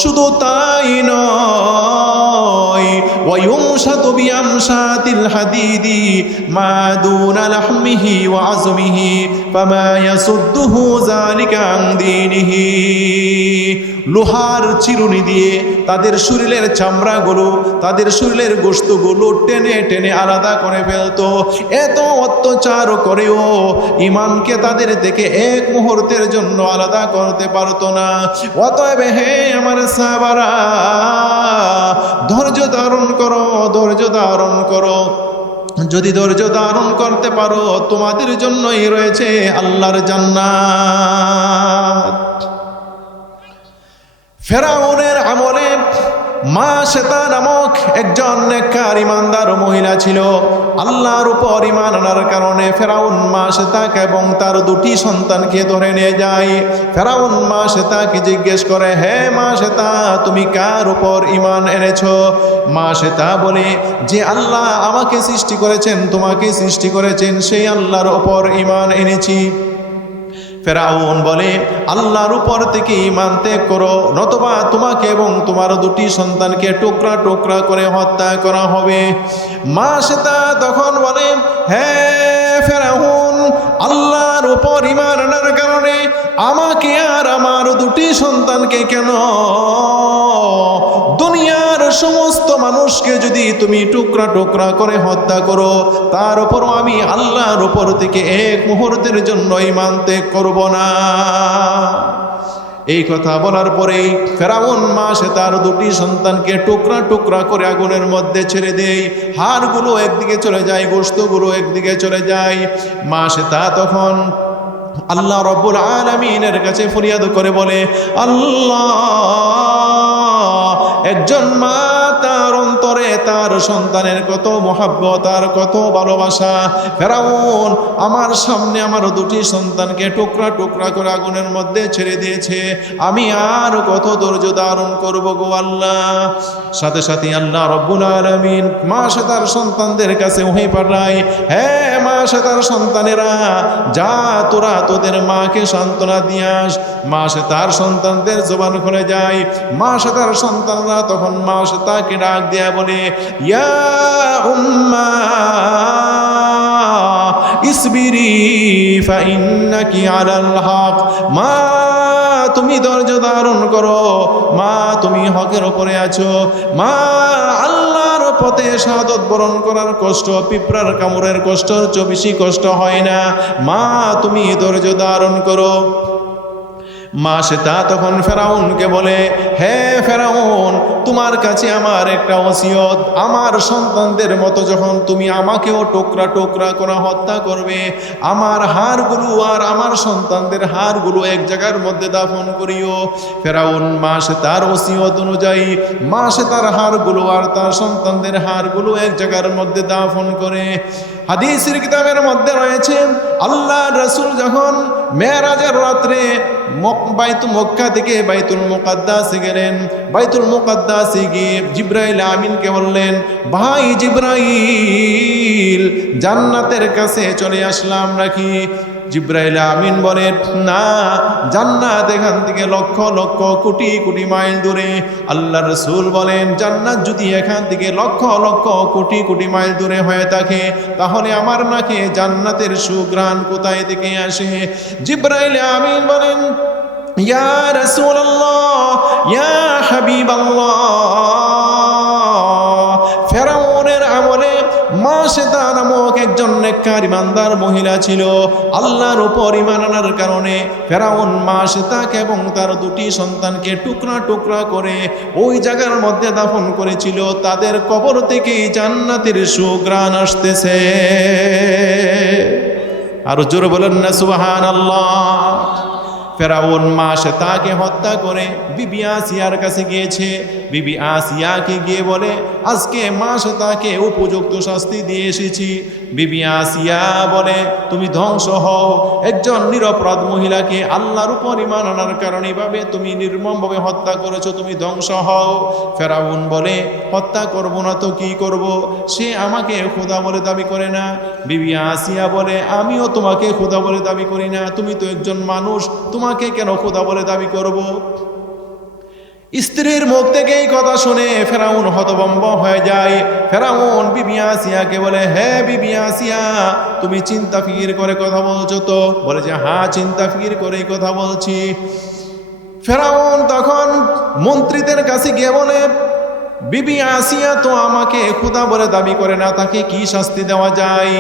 শুধু তাই নয়, ওয়ায়ুমশাতু বিআমশাতিল হাদিদি মা দুনা লাহমিহি ওয়া আযমিহি ফামা ইয়াসুদ্দুহু যালিকা আন দীনিহি লোহার চিরুনি দিয়ে তাদের শরীরের চামড়াগুলো, তাদের শরীরের গোশতগুলো টেনে টেনে আলাদা করে ফেলতো। এত অত্যাচার করেও ইমানকে তাদের থেকে এক মুহূর্তের জন্য আলাদা করতে পারতো না। অতএব হে আমার সাহাবারা, ধৈর্য ধারণ করো, ধৈর্য ধারণ করো। যদি ধৈর্য ধারণ করতে পারো তোমাদের জন্যই রয়েছে আল্লাহর জান্নাত। ফেরাউনের আমলে মাশেতা নামক একজন নেককার ইমানদার মহিলা ছিল। আল্লাহর উপর ঈমান আনার কারণে ফেরাউন মাশেতাকে এবং তার দুটি সন্তানকে ধরে নিয়ে যায়। ফেরাউন মাশেতাকে জিজ্ঞেস করে, হে মাশেতা, তুমি কার উপর ঈমান এনেছো? মাশেতা বলে, যে আল্লাহ আমাকে সৃষ্টি করেছেন, তোমাকে সৃষ্টি করেছেন, সেই আল্লাহর উপর ঈমান এনেছি। ফেরাউন বলে, আল্লাহর উপর থেকে ঈমান ত্যাগ করো, নতবা তোমাকে এবং তোমার দুটি সন্তানকে টুকরা টুকরা করে হত্যা করা হবে। মাশেতা তখন বলে, হে ফেরাউন, আল্লাহর উপর ঈমান আনার কারণে আমাকে আর আমার দুটি সন্তানকে কেন, দুনিয়ার সমস্ত মানুষকে যদি তুমি টুকরা টুকরা করে হত্যা করো, তার উপরও আমি আল্লাহর উপর থেকে এক মুহূর্তের জন্য ঈমান ত্যাগ করব না। এই কথা বলার পরেই ফেরাউন মাশেতার দুটি সন্তানকে টুকরা টুকরা করে আগুনের মধ্যে ছেড়ে দেয়। হাড়গুলো একদিকে চলে যায়, গোশতগুলো একদিকে চলে যায়। মাশেতা তখন আল্লাহ রব্বুল আলামিনের কাছে ফরিয়াদ করে বলে, আল্লাহ, একজন মা তার অন্তরে তার সন্তানের কত মহাব্বত আর কত ভালোবাসা। ফেরাউন আমার সামনে আমার দুটি সন্তানকে টুকরা টুকরা করে আগুনের মধ্যে ছেড়ে দিয়েছে, আমি আর কত ধৈর্য ধারণ করব গো আল্লাহ। সাথে সাথে আল্লাহ রব্বুল আলামিন মাশেতার সন্তানদের কাছে ওহী পাঠায়, হে মাশেতার সন্তানেরা, যা তোরা তোদের মাকে সান্ত্বনা দিয়ে আস। মাশেতার সন্তানদের জবান খুলে যায়। মাশেতার সন্তানরা তখন মাশেতাকে ডাক দেয়া বলে, ইয়া উম্মা ইসবিরি ফাইন্নাকি আলাল হক। মা, তুমি ধৈর্য ধারণ করো, মা তুমি হকের উপরে আছো। মা, আল্লাহর পথে শাহাদত বরণ করার কষ্ট পিঁপড়ার কামড়ের কষ্টর চেয়ে বেশি কষ্ট হয় না। মা, তুমি ধৈর্য ধারণ করো। মাশেতা তখন ফেরাউনকে বলে, হে ফেরাউন, তোমার কাছে আমার একটা ওসিয়ত, আমার সন্তানদের মতো যখন তুমি আমাকেও টুকরা টুকরা করে হত্যা করবে, আমার হাড়গুলো আর আমার সন্তানদের হাড়গুলো এক জায়গার মধ্যে দাফন করিও। ফেরাউন মাশেতার ওসিয়ত অনুযায়ী মাশেতার হাড়গুলো আর তার সন্তানদের হাড়গুলো এক জায়গার মধ্যে দাফন করে। হাদিসের কিতাবের মধ্যে রয়েছে, আল্লাহ রাসূল যখন মেরাজের রাত্রে মক্কা থেকে বাইতুল মুকাদ্দাসে গেলেন, বাইতুল মুকাদ্দাসে গিয়ে জিবরাইল আমিনকে বললেন, ভাই জিবরাইল, জান্নাতের কাছে চলে আসলাম নাকি? জিবরাইল আমিন বলেন, না, জান্নাত এখান থেকে লক্ষ লক্ষ কোটি কোটি মাইল দূরে। আল্লাহ রাসূল বলেন, জান্নাত যদি এখান থেকে লক্ষ লক্ষ কোটি কোটি মাইল দূরে হয়ে থাকে, তাহলে আমার নাকে জান্নাতের সুঘ্রাণ কোথায় থেকে আসে? জিবরাইল আমিন বলেন, ইয়া রাসূলুল্লাহ, ইয়া হাবিবাল্লাহ, ফেরাউনের আমলে মাশেতা নামক একজন নেককার ইমানদার মহিলা ছিল। আল্লাহর উপর ঈমান আনার কারণে ফেরাউন মাশেতাকে এবং তার দুটি সন্তানকে টুকরা টুকরা করে ওই জায়গার মধ্যে দাফন করেছিল। তাদের কবর থেকেই জান্নাতের সুঘ্রাণ আসতেছে। আরো জোরে বলেন না সুবহানাল্লাহ। ফেরাউন মাশেতাকে হত্যা করে বিবি আসিয়ার কাছে গিয়েছে। বিবি আসিয়াকে গিয়ে বলে, আজকে মাশেতাকে উপযুক্ত শাস্তি দিয়ে এসেছি। বিবি আসিয়া বলে, তুমি ধ্বংস হও, একজন নিরপরাধ মহিলাকে আল্লাহর উপর ঈমান আনার কারণে এভাবে তুমি নির্মমভাবে হত্যা করেছো, তুমি ধ্বংস হও। ফেরাউন বলে, হত্যা করব না তো কি করব, সে আমাকে খোদা বলে দাবি করে না। বিবি আসিয়া বলে, আমিও তোমাকে খোদা বলে দাবি করি না, তুমি তো একজন মানুষ, তোমাকে কেন খোদা বলে দাবি করব? স্ত্রীর মুখ থেকে এই কথা শুনে ফেরাউন হতভম্ব হয়ে যায়। ফেরাউন বিবি আসিয়াকে বলে, হে বিবি আসিয়া, তুমি চিন্তা ফিকির করে কথা বলছো তো? বলে যে, হ্যাঁ, চিন্তা ফিকির করে কথা বলছি। ফেরাউন তখন মন্ত্রীদের কাছে গিয়ে বলে, বিবি আসিয়া তো আমাকে খোদা বলে দাবি করে না, তাকে কি শাস্তি দেওয়া যায়?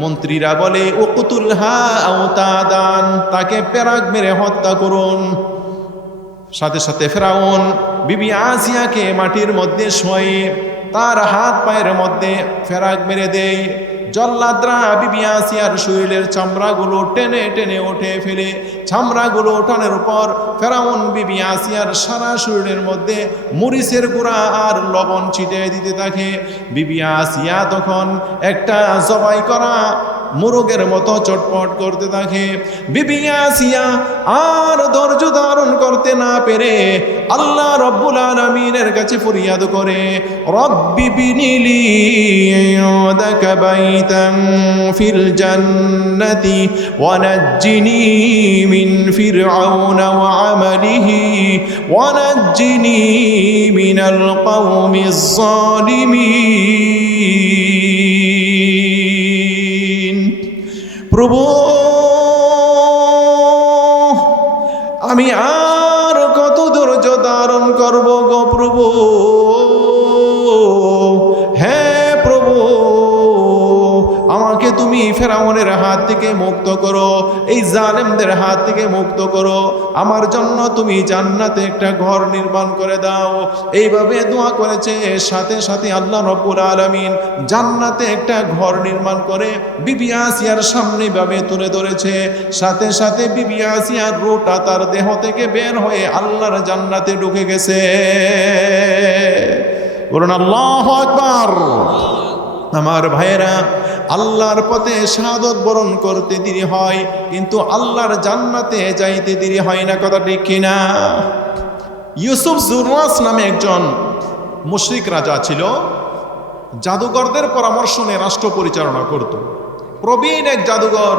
মন্ত্রীরা বলে, উকতুলহা আও তাদান, তাকে পেরাক মেরে হত্যা করুন। সাথে সাথে ফেরাউন বিবি আসিয়াকে মাটির মধ্যে শোয়ে তার হাত পায়ের মধ্যে ফেরাক মেরে দেয়। জল্লাদরা বিবি আসিয়ার শরীরের চামড়াগুলো টেনে টেনে উঠে ফেলে। চামড়াগুলো ওঠানোর উপর ফেরাউন বিবি আসিয়ার সারা শরীরের মধ্যে মরিচের গুঁড়া আর লবণ ছিটিয়ে দিতে থাকে। বিবি আসিয়া তখন একটা জবাই করা মোরগের মতো চটপট করতে থাকে। বিবি আসিয়া আর ধৈর্য ধারণ করতে না পেরে আল্লাহ রব্বুল আলামিনের কাছে ফরিয়াদ করে, রব্বি বিনিলি ইনদাকা বাইতান ফিল জান্নাতি ওয়া নাজ্জিনি মিন ফিরআউনা ওয়া আমালিহি ওয়া নাজ্জিনি মিনাল কওমিজ জালিমিন। প্রভু, আমি আর কত ধৈর্য ধারণ করব গো প্রভু? হ্যাঁ প্রভু, আমাকে তুমি ফেরাউনের হাত থেকে মুক্ত করো, এই জালেমদের হাত থেকে মুক্ত করো। আমার জন্য তুমি জান্নাতে একটা ঘর নির্মাণ করে দাও। এইভাবে দোয়া করেছে। সাথে সাথে আল্লাহ রব্বুল আলামিন জান্নাতে একটা ঘর নির্মাণ করে বিবি আসিয়ার সামনে ভাবে তুলে ধরেছে। সাথে সাথে বিবি আসিয়ার রূহটা তার দেহ থেকে বের হয়ে আল্লাহর জান্নাতে ঢুকে গেছে। বলুন আল্লাহু আকবার। আমার ভাইয়েরা, আল্লাহর পথে শাহাদত বরণ করতে দেরি হয়, কিন্তু আল্লাহর জান্নাতে যাইতে দেরি হয় না। কথা ঠিক কিনা? ইউসুফ জুরওয়াস নামে একজন মুশরিক রাজা ছিল। জাদুঘরদের পরামর্শ নিয়ে রাষ্ট্র পরিচালনা করত। প্রবীণ এক জাদুঘর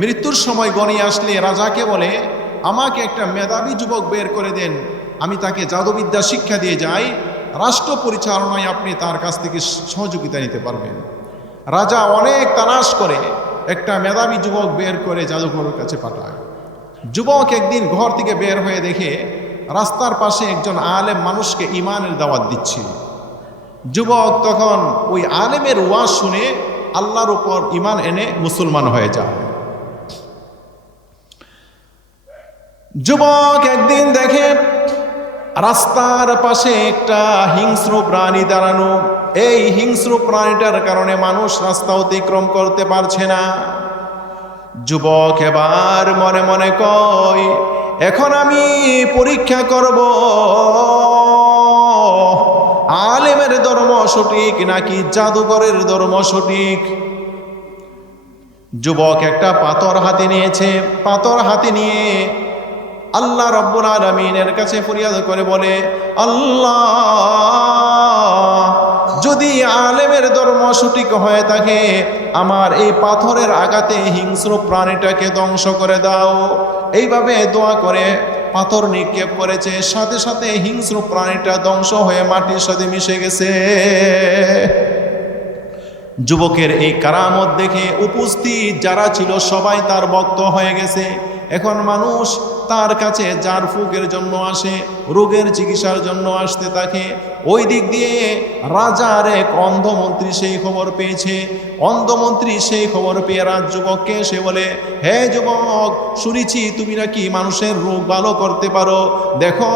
মৃত্যুর সময় গনিয়ে আসলে রাজাকে বলে, আমাকে একটা মেধাবী যুবক বের করে দেন, আমি তাকে জাদুবিদ্যা শিক্ষা দিয়ে যাই, রাষ্ট্র পরিচালনায় আপনি তার কাছ থেকে সহযোগিতা নিতে পারবেন। রাজা অনেক তালাশ করে একটা মেধাবী যুবক বের করে জাদুঘরের কাছে পাঠায়। যুবক একদিন ঘর থেকে বের হয়ে দেখে রাস্তার পাশে একজন আলেম মানুষকে ইমানের দাওয়াত দিচ্ছে। যুবক তখন ওই আলেমের ওয়াজ শুনে আল্লাহর উপর ইমান এনে মুসলমান হয়ে যায়। যুবক একদিন দেখে রাস্তার পাশে একটা হিংস্র প্রাণী দাঁড়ানো। এই হিংস্র প্রাণীটার কারণে মানুষ রাস্তা অতিক্রম করতে পারছে না। যুবক এবার মনে মনে কয়, এখন আমি পরীক্ষা করব আলেমের ধর্ম সঠিক নাকি জাদুঘরের ধর্ম সঠিক। যুবক একটা পাথর হাতে নিয়েছে। পাথর হাতে নিয়ে আল্লাহ রব্বুল আলামিনের কাছে ফরিয়াদ করে বলে, আল্লাহ, যদি আলেমের ধর্ম সঠিক হয়ে থাকে, আমার এই পাথরের আঘাতে হিংস্র প্রাণীটাকে ধ্বংস করে দাও। এইভাবে দোয়া করে পাথর নিক্ষেপ করেছে। সাথে সাথে হিংস্র প্রাণীটা ধ্বংস হয়ে মাটির সাথে মিশে গেছে। যুবকের এই কারামত দেখে উপস্থিত যারা ছিল সবাই তার ভক্ত হয়ে গেছে। এখন মানুষ তার কাছে জার ফুকের জন্য আসে, রোগের চিকিৎসার জন্য আসতে থাকে। ওই দিক দিয়ে রাজার এক অন্ধমন্ত্রী সেই খবর পেয়েছে। অন্ধমন্ত্রী সেই খবর পেয়ে রাজ যুবককে সে বলে, হে যুবক, শুনেছি তুমি নাকি মানুষের রোগ ভালো করতে পারো। দেখো,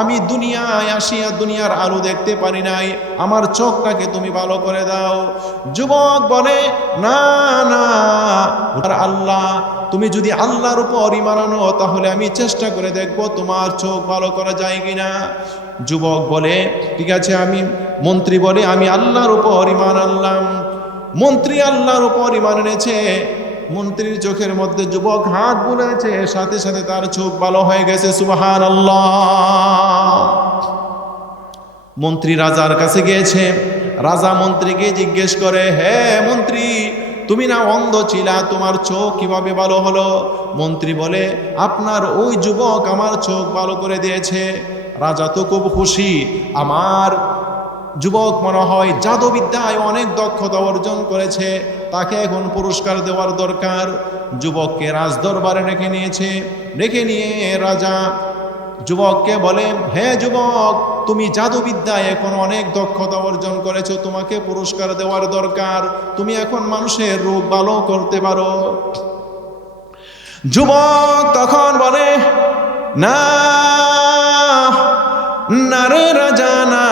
আমি দুনিয়ায় আসিয়া দুনিয়ার আলো দেখতে পারি নাই, আমার চোখটাকে তুমি ভালো করে দাও। যুবক বলে, না না আল্লাহ, তুমি যদি আল্লাহর উপর ঈমান আনো তাহলে আমি চেষ্টা করে দেখব তোমার চোখ ভালো করা যায় কিনা। যুবক বলে, ঠিক আছে। মন্ত্রী বলে, আমি আল্লাহর উপর ঈমান আনলাম। মন্ত্রী আল্লাহর উপর ঈমান এনেছে। মন্ত্রীর চোখের মধ্যে যুবক হাত বুলাইছে, সাথে সাথে তার চোখ ভালো হয়ে গেছে। সুবহানাল্লাহ। মন্ত্রী রাজার কাছে গিয়েছে। রাজা মন্ত্রীকে জিজ্ঞেস করে, হে মন্ত্রী, তুমি না অন্ধ ছিলা, তোমার চোখ কিভাবে ভালো হলো? মন্ত্রী বলে, আপনার ওই যুবক আমার চোখ ভালো করে দিয়েছে। রাজা তো খুব খুশি। আমার যুবক মনে হয় জাদুবিদ্যায় অনেক দক্ষতা অর্জন করেছে, তাকে এখন পুরস্কার দেওয়ার দরকার। যুবককে রাজদরবারে রেখে নিয়েছে। রেখে নিয়ে রাজা যুবককে বলে, হে যুবক, তুমি জাদুবিদ্যায় এখন অনেক দক্ষতা অর্জন করেছো, তোমাকে পুরস্কার দেওয়ার দরকার, তুমি এখন মানুষের রোগ ভালো করতে পারো। যুবক তখন বলে, না না রে রাজা, না,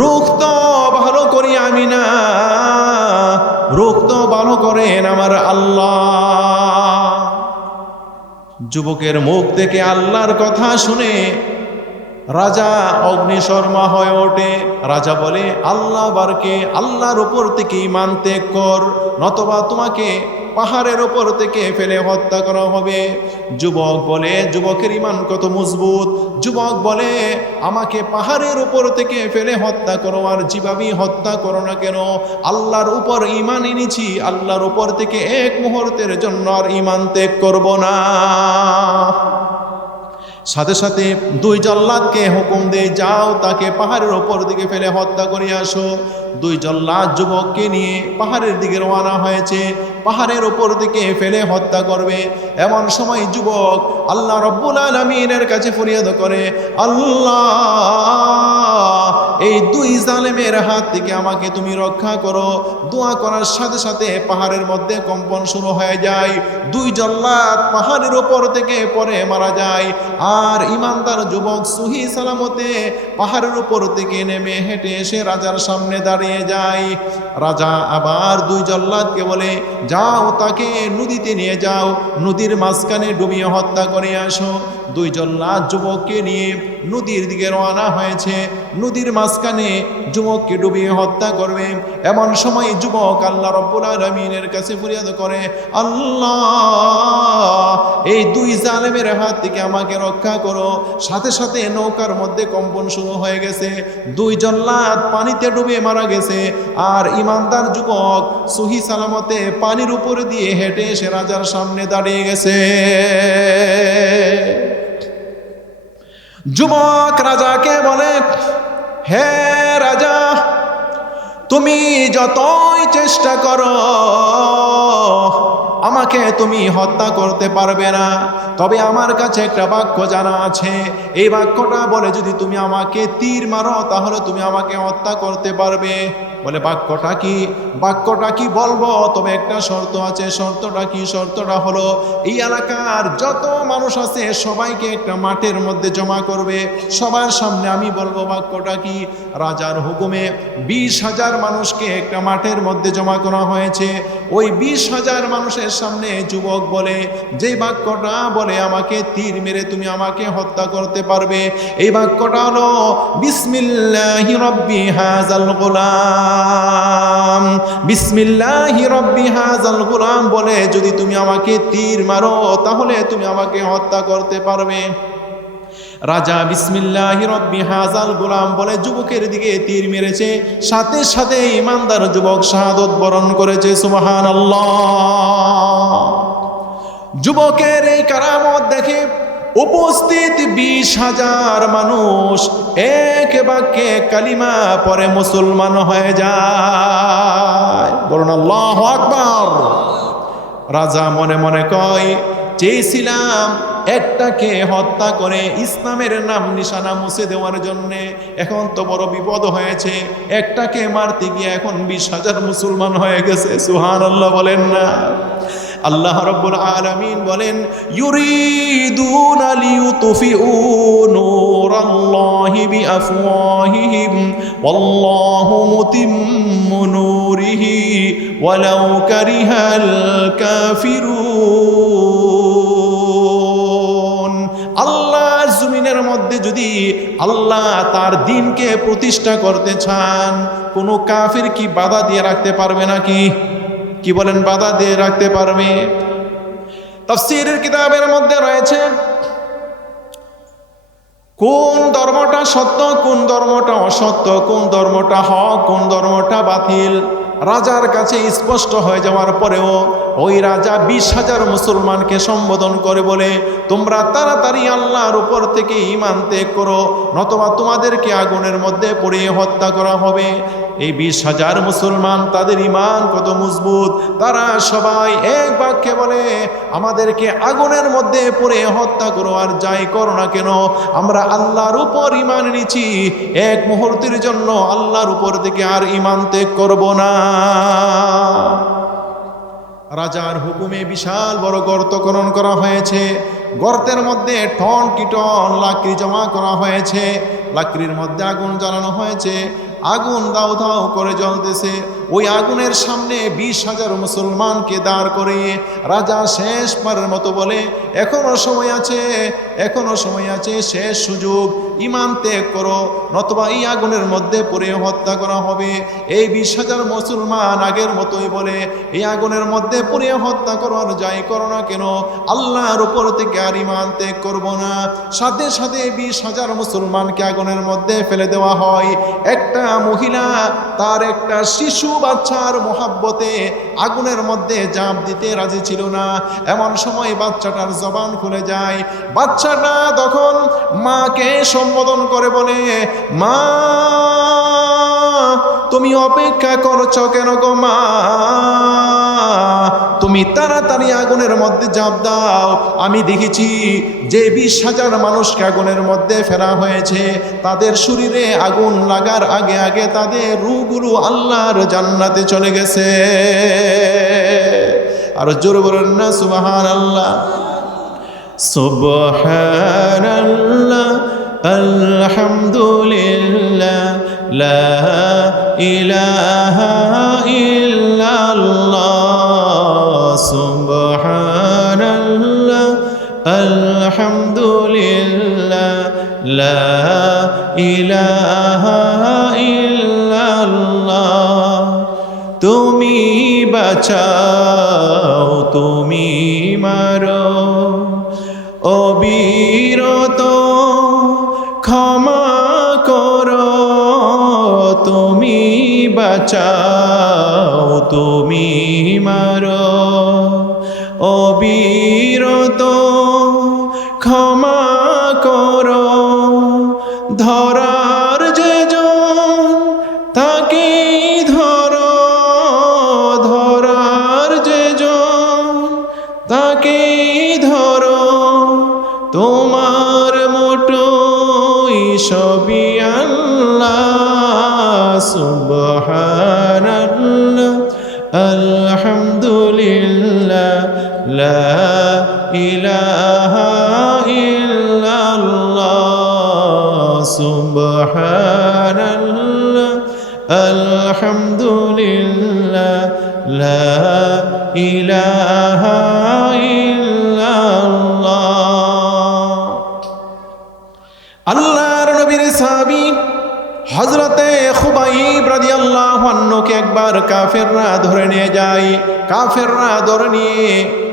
রোগ তো ভালো করি আমি না, রোগ তো ভালো করেন আমার আল্লাহ। যুবকের মুখ থেকে আল্লাহর কথা শুনে রাজা অগ্নিশর্মা হয়ে ওঠে। রাজা বলে, আল্লাহ বারকে, আল্লাহর উপর থেকে ঈমান ত্যাগ কর, নতবা তোমাকে পাহাড়ের ওপর থেকে ফেলে হত্যা করা হবে। যুবক বলে, যুবকের ঈমান কত মজবুত। যুবক বলে, আমাকে পাহাড়ের উপর থেকে ফেলে হত্যা করো, আর যেভাবেই হত্যা করো না কেন, আল্লাহর উপর ঈমান এনেছি, আল্লাহর উপর থেকে এক মুহূর্তের জন্য আর ঈমান ত্যাগ করব না। সাথে সাথে দুই জল্লাদকে হুকুম দেয়, যাও তাকে পাহাড়ের ওপর দিকে ফেলে হত্যা করে আসো। দুই জল্লাদ যুবককে নিয়ে পাহাড়ের দিকে রওনা হয়েছে, পাহাড়ের ওপর দিকে ফেলে হত্যা করবে। এমন সময় যুবক আল্লাহ রব্বুল আলামিনের কাছে ফরিয়াদ করে, আল্লাহ, এই দুই জালেমের হাত থেকে আমাকে তুমি রক্ষা করো। দোয়া করার সাথে সাথে পাহাড়ের মধ্যে কম্পন শুরু হয়ে যায়, দুই জল্লাদ পাহাড়ের ওপর থেকে পরে মারা যায়। আর ইমানদার যুবক সহি সালামতে পাহাড়ের উপর থেকে নেমে হেঁটে এসে রাজার সামনে দাঁড়িয়ে যায়। রাজা আবার দুই জল্লাদকে বলে, যাও তাকে নদীতে নিয়ে যাও, নদীর মাঝখানে ডুবিয়ে হত্যা করে আসো। দুই জল্লাদ যুবককে নিয়ে নদীর দিকে রওনা হয়েছে, নদীর মাঝখানে যুবককে ডুবিয়ে হত্যা করবে। এমন সময় যুবক আল্লাহ রব্বুল আলামিনের কাছে ফরিয়াদ করে, আল্লাহ, এই দুই জালেমের হাত থেকে আমাকে রক্ষা করো। সাথে সাথে নৌকার মধ্যে কম্পন শুরু হয়ে গেছে, দুই জল্লাদ পানিতে ডুবে মারা গেছে। আর ইমানদার যুবক সহি সালামতে পানির উপরে দিয়ে হেঁটে এসে রাজার সামনে দাঁড়িয়ে গেছে। যুবক রাজাকে বলে, হে রাজা, তুমি যতই চেষ্টা করো আমাকে তুমি হত্যা করতে পারবে না, তবে আমার কাছে একটা বাক্য জানা আছে। এই বাক্যটা বলে, যদি তুমি আমাকে তীর মারো তাহলে তুমি আমাকে হত্যা করতে পারবে। বলে, বাক্যটা কি? বাক্যটা কি বলবো, তবে একটা শর্ত আছে। শর্তটা কি? শর্তটা হলো, এই এলাকার যত মানুষ আছে সবাইকে একটা মাঠের মধ্যে জমা করবে, সবার সামনে আমি বলবো বাক্যটা কি। রাজার হুকুমে 20,000 মানুষকে একটা মাঠের মধ্যে জমা করা হয়েছে। ওই 20,000 মানুষের সামনে যুবক বলে, যে বাক্যটা বলে আমাকে তীর মেরে তুমি আমাকে হত্যা করতে পারবে, এই বাক্যটা হলো, বিসমিল্লাহি রব্বি হাযাল গোলাম, বিসমিল্লাহি রব্বি হাযাল গোলাম বলে যদি তুমি আমাকে তীর মারো তাহলে তুমি আমাকে হত্যা করতে পারবে। রাজা বিসমিল্লাহি রব্বি হাযাল গোলাম বলে যুবকের দিকে তীর মেরেছে, সাথে সাথে ইমানদার যুবক শাহাদত বরণ করেছে। সুবহানাল্লাহ। যুবকের এই কারামত দেখে উপস্থিত 20,000 মানুষ এক বাক্যে কালিমা পরে মুসলমান হয়ে যায়। বলুন আল্লাহু আকবার। রাজা মনে মনে কয়, চেয়েছিলাম একটাকে হত্যা করে ইসলামের নাম নিশানা মুছে দেওয়ার জন্যে, এখন তো বড় বিপদ হয়েছে, একটাকে মারতে গিয়ে এখন 20,000 মুসলমান হয়ে গেছে। সুবহানাল্লাহ বলেন না। আল্লাহ রাব্বুল আলামিন বলেন, ইউরিদুনা লিইউতফিউ নূরাল্লাহি বিআফওয়াহিহিম ওয়াল্লাহু মুতিম্মু নূরিহি ওয়ালাউ কারিহাল কাফিরুন। আল্লাহর জমিনের মধ্যে যদি আল্লাহ তার দ্বীনকে প্রতিষ্ঠা করতে চান, কোনো কাফির কি বাধা দিয়ে রাখতে পারবে নাকি? কি বলেন, বাধা দিয়ে রাখতে পারবে? তাফসীরের কিতাবের মধ্যে রয়েছে কোন ধর্মটা সত্য, কোন ধর্মটা অসত্য, কোন ধর্মটা হক, কোন ধর্মটা বাতিল। রাজার কাছে স্পষ্ট হয়ে যাওয়ার পরেও ওই রাজা 20,000 মুসলমানকে সম্বোধন করে বলে, তোমরা তাড়াতাড়ি আল্লাহর উপর থেকে ঈমান ত্যাগ করো, নতুবা তোমাদেরকে আগুনের মধ্যে পুড়িয়ে হত্যা করা হবে। এই 20,000 মুসলমান, তাদের ঈমান কত মজবুত, তারা সবাই এক বাক্যে বলে, আমাদেরকে আগুনের মধ্যে পুড়ে হত্যা করো, আর যাই করো না কেন আমরা আল্লাহর উপর ঈমান এনেছি, এক মুহূর্তের জন্য আল্লাহর উপর থেকে আর ঈমান ত্যাগ করব না। রাজার হুকুমে বিশাল বড় গর্ত খনন করা হয়েছে। গর্তের মধ্যে টন কি টন লাকড়ি জমা করা হয়েছে। লাকড়ির মধ্যে আগুন জ্বালানো হয়েছে। আগুন দাউ দাউ করে জ্বলতেছে। ওই আগুনের সামনে 20,000 মুসলমানকে দাঁড় করিয়ে রাজা শেষবারের মতো বলে, এখনো সময় আছে, এখনো সময় আছে, শেষ সুযোগ, ঈমান ত্যাগ করো, নতুবা এই আগুনের মধ্যে পুড়ে হত্যা করা হবে। এই 20,000 মুসলমান আগের মতোই বলে, এই আগুনের মধ্যে পুড়ে হত্যা করো, আর যাই করো না কেন আল্লাহর উপর থেকে আর ঈমান ত্যাগ করবো না। সাথে সাথে 20,000 মুসলমানকে আগুনের মধ্যে ফেলে দেওয়া হয়। একটা মহিলা তার একটা শিশু বাচ্চার মোহাব্বতে আগুনের মধ্যে ঝাঁপ দিতে রাজি ছিল না। এমন সময় বাচ্চাটার জবান খুলে যায়। বাচ্চাটা তখন মাকে সম্বোধন করে বলে, মা তুমি অপেক্ষা করছো কেন গো মা, তুমি তাড়াতাড়ি আগুনের মধ্যে ঝাঁপ দাও। আমি দেখেছি যে 20,000 মানুষকে আগুনের মধ্যে ফেলা হয়েছে, তাদের শরীরে আগুন লাগার আগে আগে তাদের রূহগুলো আল্লাহর জান্নাতে চলে গেছে। আর জোরে বলেন না সুবহানাল্লাহ। সুবহানাল্লাহ, আলহামদুলিল্লাহ, লা ইলাহা ইল্লাল্লাহ, সুবহানাল্লাহ, আলহামদুলিল্লাহ, লা ইলাহা ইল্লাল্লাহ। তুমি বাঁচাও, তুমি মারো, অবিরত ক্ষমা করো, তুমি বাঁচাও, তুমি মারো, অবিরত ক্ষমা করো। ধরার যে জন তাকে ধরো, ধরার যে জন তাকে ধরো, তোমার মোটই সবই আল্লাহ। সুবহানাল্লাহ, আলহামদুলিল্লাহ, লা ইলাহা ইল্লাল্লাহ, সুবহানাল্লাহ, আলহামদুলিল্লাহ, লা ইলাহা ইল্লাল্লাহ। আল্লাহর নবীর সাহাবী হযরতে খুবাইব রাদিয়াল্লাহু আনহুকে একবার কাফেররা ধরে নিয়ে যায়। কাফেররা ধরে নিয়ে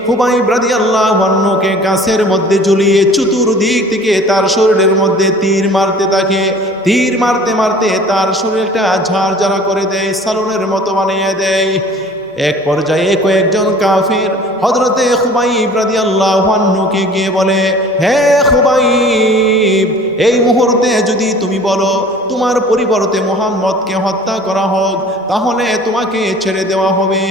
খুবাইব রাদিয়াল্লাহু আনহুকে গাছের মধ্যে ঝুলিয়ে চতুর্দিক থেকে তার শরীরের মধ্যে তীর মারতে থাকে। তীর মারতে মারতে তার শরীরটা ঝাড়ঝাড়া করে দেয়, সালুনের মতো বানিয়ে দেয়। এক পর্যায়ে কয়েকজন কাফির হযরতে খুবাইব রাদিয়াল্লাহু আনহুকে গিয়ে বলে, হে খুবাইব, এই মুহূর্তে যদি তুমি বলো তোমার পরিবর্তে মুহাম্মদকে হত্যা করা হোক, তাহলে তোমাকে ছেড়ে দেওয়া হবে।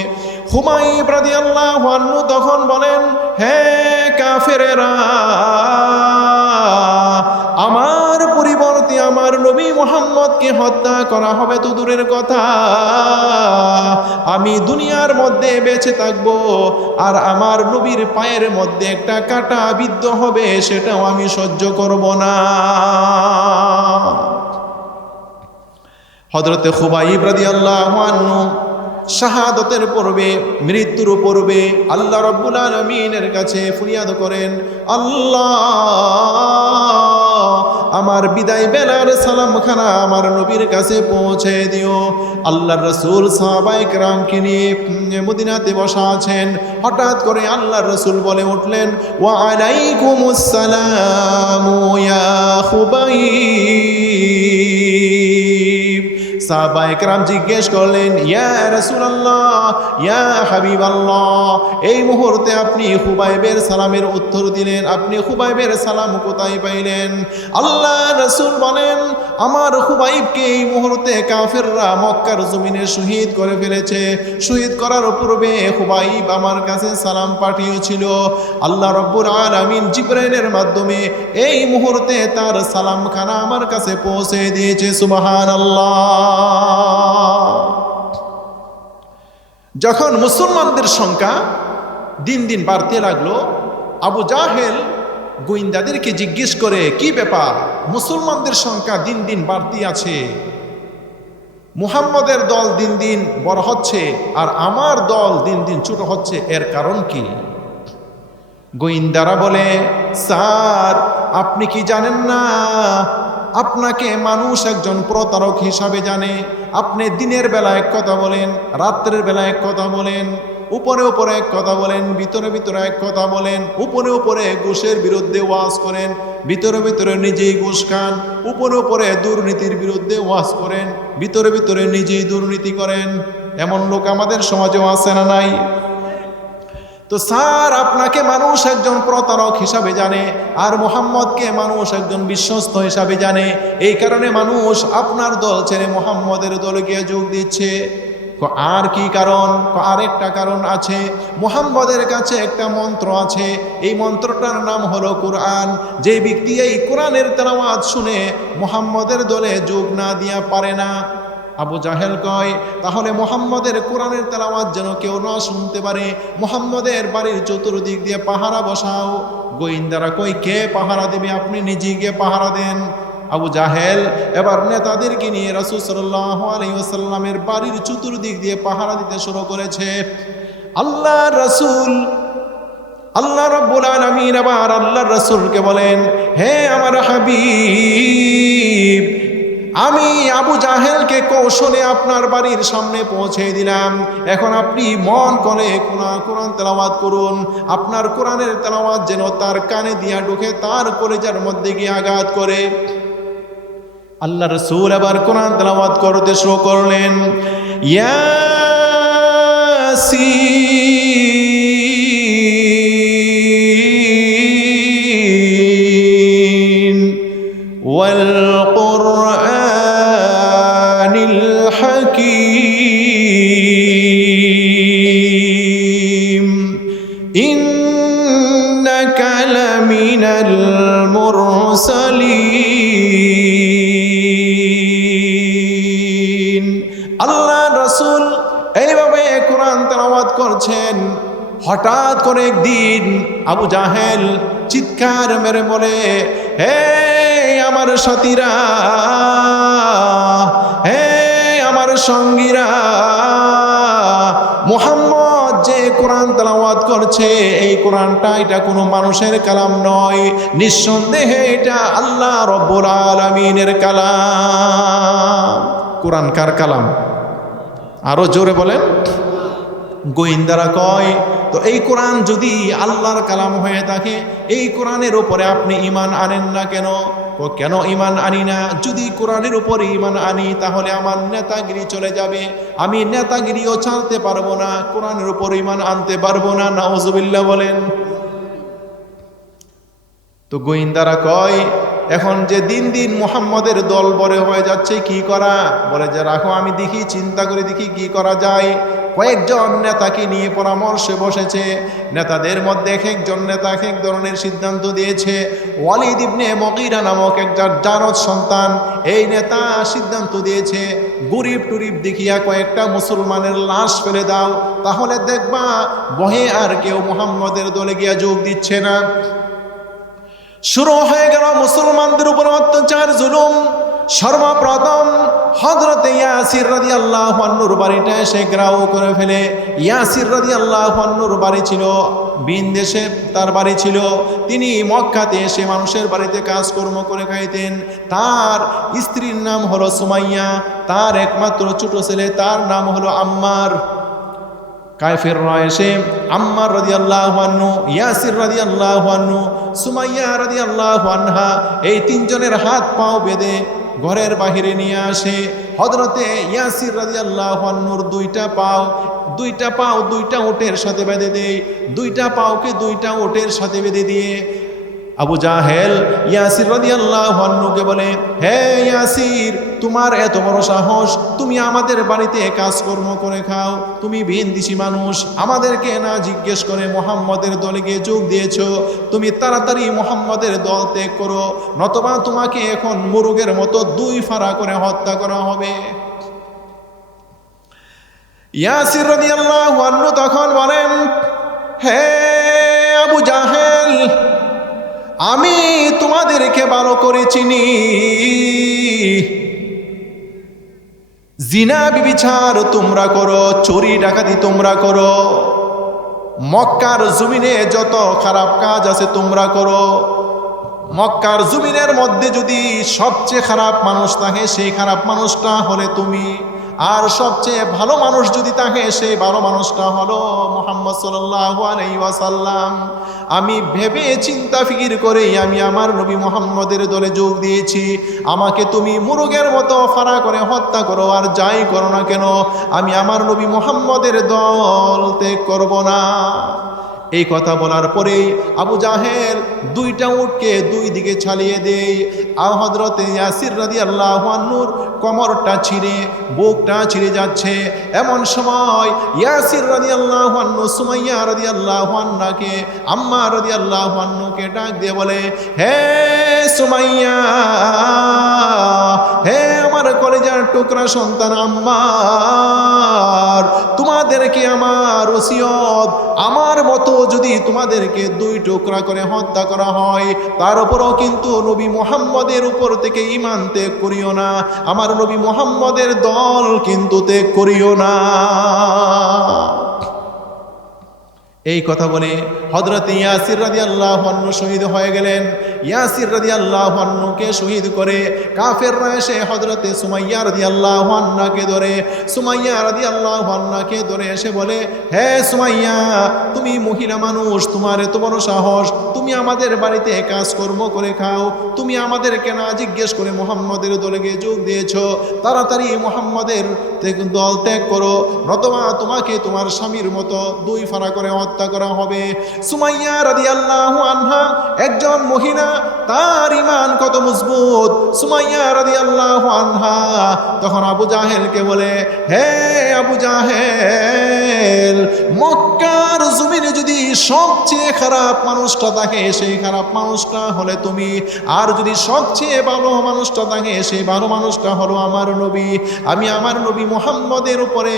খুবাইব রাদিয়াল্লাহু আনহু তখন বলেন, হে কাফেরেরা, আমার পরিবর্তে আমার নবী মুহাম্মদকে হত্যা করা হবে তো দূরের কথা, আমি দুনিয়ার মধ্যে বেঁচে থাকবো আর আমার নবীর পায়ের মধ্যে একটা কাঁটা বিদ্ধ হবে, সেটাও আমি সহ্য করব না। হযরতে খুবাইব রাদিয়াল্লাহু আনহু শাহাদাতের পূর্বে, মৃত্যুর পূর্বে আল্লাহ রাব্বুল আলামিনের কাছে ফরিয়াদ করেন, আল্লাহ, আমার বিদায় বেলার সালামখানা আমার নবীর কাছে পৌঁছে দিও। আল্লাহর রাসূল সাহাবায়ে কেরামকে নিয়ে মদিনাতে বসা আছেন। হঠাৎ করে আল্লাহর রাসূল বলে উঠলেন, ওয়া আলাইকুমুস সালাম ইয়া খুবাইব। সাহাবায়ে কেরাম জিজ্ঞেস করলেন, ইয়া রাসূলুল্লাহ, ইয়া হাবিবাল্লাহ, এই মুহূর্তে আপনি খুবাইবের সালামের উত্তর দিলেন, আপনি খুবাইবের সালাম কোথায় পাইলেন? আল্লাহ রাসূল বলেন, আমার খুবাইবকে এই মুহূর্তে কাফেররা মক্কার জমিনে শহীদ করে ফেলেছে। শহীদ করার পূর্বে খুবাইব আমার কাছে সালাম পাঠিয়েছিল। আল্লাহ রাব্বুল আলামিন জিবরাইলের মাধ্যমে এই মুহূর্তে তার সালামখানা আমার কাছে পৌঁছে দিয়েছে। সুবহানাল্লাহ। যখন মুসলমানদের সংখ্যা দিন দিন বাড়তে লাগলো, আবু জাহেল গোয়েন্দাদেরকে জিজ্ঞেস করে, কি ব্যাপার, মুসলমানদের সংখ্যা দিন দিন বাড়তে আছে, মুহাম্মদের দল দিন দিন বড় হচ্ছে আর আমার দল দিন দিন ছোট হচ্ছে, এর কারণ কি? গোয়েন্দারা বলে, স্যার আপনি কি জানেন না, আপনাকে মানুষ একজন প্রতারক হিসাবে জানে। আপনি দিনের বেলা এক কথা বলেন, রাত্রের বেলা এক কথা বলেন, উপরে উপরে এক কথা বলেন, ভিতরে ভিতরে এক কথা বলেন, উপরে উপরে ঘুষের বিরুদ্ধে ওয়াজ করেন, ভিতরে ভিতরে নিজেই ঘুষ খান, উপরে উপরে দুর্নীতির বিরুদ্ধে ওয়াজ করেন, ভিতরে ভিতরে নিজেই দুর্নীতি করেন। এমন লোক আমাদের সমাজেও আছে না নাই? তো স্যার আপনাকে মানুষ একজন প্রতারক হিসাবে জানে আর মুহাম্মদকে মানুষ একজন বিশ্বস্ত হিসাবে জানে, এই কারণে মানুষ আপনার দল ছেড়ে মুহাম্মদের দলে গিয়ে যোগ দিচ্ছে। আর কি কারণ? আরেকটা কারণ আছে, মুহাম্মদের কাছে একটা মন্ত্র আছে, এই মন্ত্রটার নাম হলো কোরআন। যে ব্যক্তি এই কোরআনের তেলাওয়াত শুনে মুহাম্মদের দলে যোগ না দিয়া পারে না। আবু জাহেল কয়, তাহলে মুহাম্মদের কোরআনের তেলাওয়াত যেন কেউ না শুনতে পারে, মুহাম্মদের বাড়ির চতুর্দিক দিয়ে পাহারা বসাও। গোয়েন্দারা কই, কে পাহারা দেবে? আপনি নিজে গিয়ে পাহারা দেন। আবু জাহেল এবার নেতাদেরকে নিয়ে রাসূল সাল্লাল্লাহু আলাইহি ওয়াসাল্লামের বাড়ির চতুর্দিক দিয়ে পাহারা দিতে শুরু করেছে। আল্লাহ রাসূল, আল্লাহ রাব্বুল আলামিন আবার আল্লাহর রাসূলকে বলেন, হে আমার হাবিব, আমি আবু জাহেলকে কৌশলে আপনার বাড়ির সামনে পৌঁছে দিলাম, এখন আপনি মন করে কোরআন তেলাওয়াত করুন। আপনার কোরআনের তেলাওয়াত যেন তার কানে দিয়া ঢুকে তার কলিজার মধ্যে গিয়ে আঘাত করে। আল্লাহ রাসূল আবার কোরআন তেলাওয়াত করতে শুরু করলেন, ইয়াসিন ওয়াল কুরআনিল হাকীম ইন্নাকা লামিনাল মুরসালিন। আল্লাহ রাসূল এইভাবে কোরআন তেলাওয়াত করছেন। হঠাৎ করে একদিন আবু জাহেল চিৎকার মেরে বলে, হে আমার সাথীরা, হে আমার সঙ্গীরা, মুহাম্মদ যে কোরআন তেলাওয়াত করছে এই কোরআনটা এটা কোনো মানুষের কালাম নয়, নিঃসন্দেহে এটা আল্লাহ রব্বুল আলামিনের কালাম। কোরআন কার কালাম? আরো জোরে বলেন। গোয়েন্দারা কয়, তো এই কোরআন যদি আল্লাহর কালাম হয়ে থাকে, এই কোরআনের উপরে আপনি ঈমান আনেন না কেন? কেন ঈমান আনি না? যদি কোরআনের উপরে ঈমান আনি তাহলে আমার নেতাগিরি চলে যাবে, আমি নেতাগিরিও ছাড়তে পারবো না, কোরআনের উপরে ঈমান আনতে পারবো না। নাউজুবিল্লাহ বলেন। তো গোয়েন্দারা কয়, এখন যে দিন দিন মুহাম্মদের দল বড় হয়ে যাচ্ছে, কি করা? বলে যে রাখো, আমি দেখি, চিন্তা করে দেখি কি করা যায়। কয়েকজন নেতাকে নিয়ে পরামর্শে বসেছে। নেতাদের মধ্যে এক একজন নেতা এক এক ধরনের সিদ্ধান্ত দিয়েছে। ওয়ালিদ ইবনে মুগীরা নামক একজন জারদ সন্তান, এই নেতা সিদ্ধান্ত দিয়েছে, গরিব টুরিব দেখিয়া কয়েকটা মুসলমানের লাশ ফেলে দাও, তাহলে দেখবা বহে আর কেউ মুহাম্মদের দলে গিয়া যোগ দিচ্ছে না। শুরু হয়ে গেল মুসলমানদের উপর অত্যাচার, জুলুম। সর্বপ্রথম হযরতে ইয়াসির রাদিয়াল্লাহু আনহুর বাড়িটা এসে ঘেরাও করে ফেলে। ইয়াসির রাদিয়াল্লাহু আনহুর বাড়ি ছিল ভিন দেশে, তার বাড়ি ছিল। তিনি মক্কাতে এসে মানুষের বাড়িতে কাজকর্ম করে খাইতেন। তার স্ত্রীর নাম হলো সুমাইয়া, তার একমাত্র ছোট ছেলে তার নাম হলো আম্মার। কাফেররা এসে আম্মার রাদিয়াল্লাহু আনহু, ইয়াসির রাদিয়াল্লাহু আনহু, সুমাইয়া রাদিয়াল্লাহু আনহা, এই তিনজনের হাত পাও বেঁধে ঘরের বাহিরে নিয়ে আসে। হযরতে ইয়াসির রাদিয়াল্লাহু আনহুর দুইটা পাও দুইটা উটের সাথে বেঁধে দেয়। দুইটা পাওকে দুইটা উটের সাথে বেঁধে দিয়ে আবু জাহেল ইয়াসির রাদিয়াল্লাহু আনহুকে বলে, হে ইয়াসির, তোমার এত বড় সাহস, তুমি আমাদের বাড়িতে কাজকর্ম করে খাও, তুমি ভিনদেশী মানুষ, আমাদেরকে না জিজ্ঞেস করে মুহাম্মদের দলে গিয়ে যোগ দিয়েছো। তুমি তাড়াতাড়ি মুহাম্মদের দল ত্যাগ করো, নতবা তোমাকে এখন মুরগের মতো 2 ফাড়া করে হত্যা করা হবে। ইয়াসির রাদিয়াল্লাহু আনহু তখন বলেন, হে আবু জাহেল, আমি তোমাদেরকে ভালো করে চিনি। জিনা বিবিচার তোমরা করো, চুরি ডাকাতি তোমরা করো, মক্কার জমিনে যত খারাপ কাজ আছে তোমরা করো। মক্কার জমিনের মধ্যে যদি সবচেয়ে খারাপ মানুষ থাকে, সেই খারাপ মানুষটা হলে তুমি। আর সবচেয়ে ভালো মানুষ যদি থাকে, সেই ভালো মানুষটা হলো মুহাম্মদ সাল্লাল্লাহু আলাইহি ওয়াসাল্লাম। আমি ভেবে চিন্তা ফিকির করে আমি আমার নবী মুহাম্মদের দলে যোগ দিয়েছি। আমাকে তুমি মুরগের মতো ফাড়া করে হত্যা করো আর যাই করো না কেন, আমি আমার নবী মুহাম্মদের দল ত্যাগ করব না। এই কথা বলার পরেই আবু জাহেল দুইটা উটকে দুই দিকে ছাড়িয়ে দেয়। আর হযরতে ইয়াসির রাদিয়াল্লাহু আনহুর কোমরটা ছিঁড়ে, বুকটা ছিঁড়ে যাচ্ছে। এমন সময় ইয়াসির রাদিয়াল্লাহু আনহু সুমাইয়া রাদিয়াল্লাহু আনহাকে, আম্মা রাদিয়াল্লাহু আনহুকে ডাক দিয়ে বলে, হে সুমাইয়া, হে আমার কলেজার টুকরা সন্তান আম্মার, তোমাদেরকে আমার ওসিয়ত, আমার মতো যদি তোমাদেরকে 2 টুকরা করে হত্যা করা হয়, তার উপরও কিন্তু নবী মুহাম্মদের উপর থেকে ঈমান ত্যাগ করিও না, আমার নবী মুহাম্মদের দল কিন্তু ত্যাগ করিও না। এই কথা বলে হযরতে ইয়াসির রাদিয়াল্লাহু আনহু শহীদ হয়ে গেলেন। ইয়াসির রাদিয়াল্লাহু আনহুকে শহীদ করে কাফেররা এসে হযরতে সুমাইয়া রাদিয়াল্লাহু আনহাকে ধরে, সুমাইয়া রাদিয়াল্লাহু আনহাকে ধরে এসে বলে, হে সুমাইয়া, তুমি মহিলা মানুষ, তোমার এত বড় সাহস, তুমি আমাদের বাড়িতে কাজকর্ম করে খাও, তুমি আমাদেরকে না জিজ্ঞেস করে মুহাম্মদের দলে গিয়ে যোগ দিয়েছো। তাড়াতাড়ি মুহাম্মদের দল ত্যাগ করো, নতবা তোমাকে তোমার স্বামীর মতো 2 ফাড়া করে হত্যা করা হবে। সুমাইয়া রাদিয়াল্লাহু আনহা একজন মহিলা, তার ঈমান কত মজবুত। সুমাইয়া রাদিয়াল্লাহু আনহা তখন আবু জাহেলকে বলে, হে আবু জাহেল, মক্কার জমিনে যদি সবচেয়ে খারাপ মানুষটা থাকে, সেই খারাপ মানুষটা হলে তুমি। আর যদি সবচেয়ে ভালো মানুষটা থাকে, সেই ভালো মানুষটা হলো আমার নবী। আমি আমার নবী মুহাম্মদের উপরে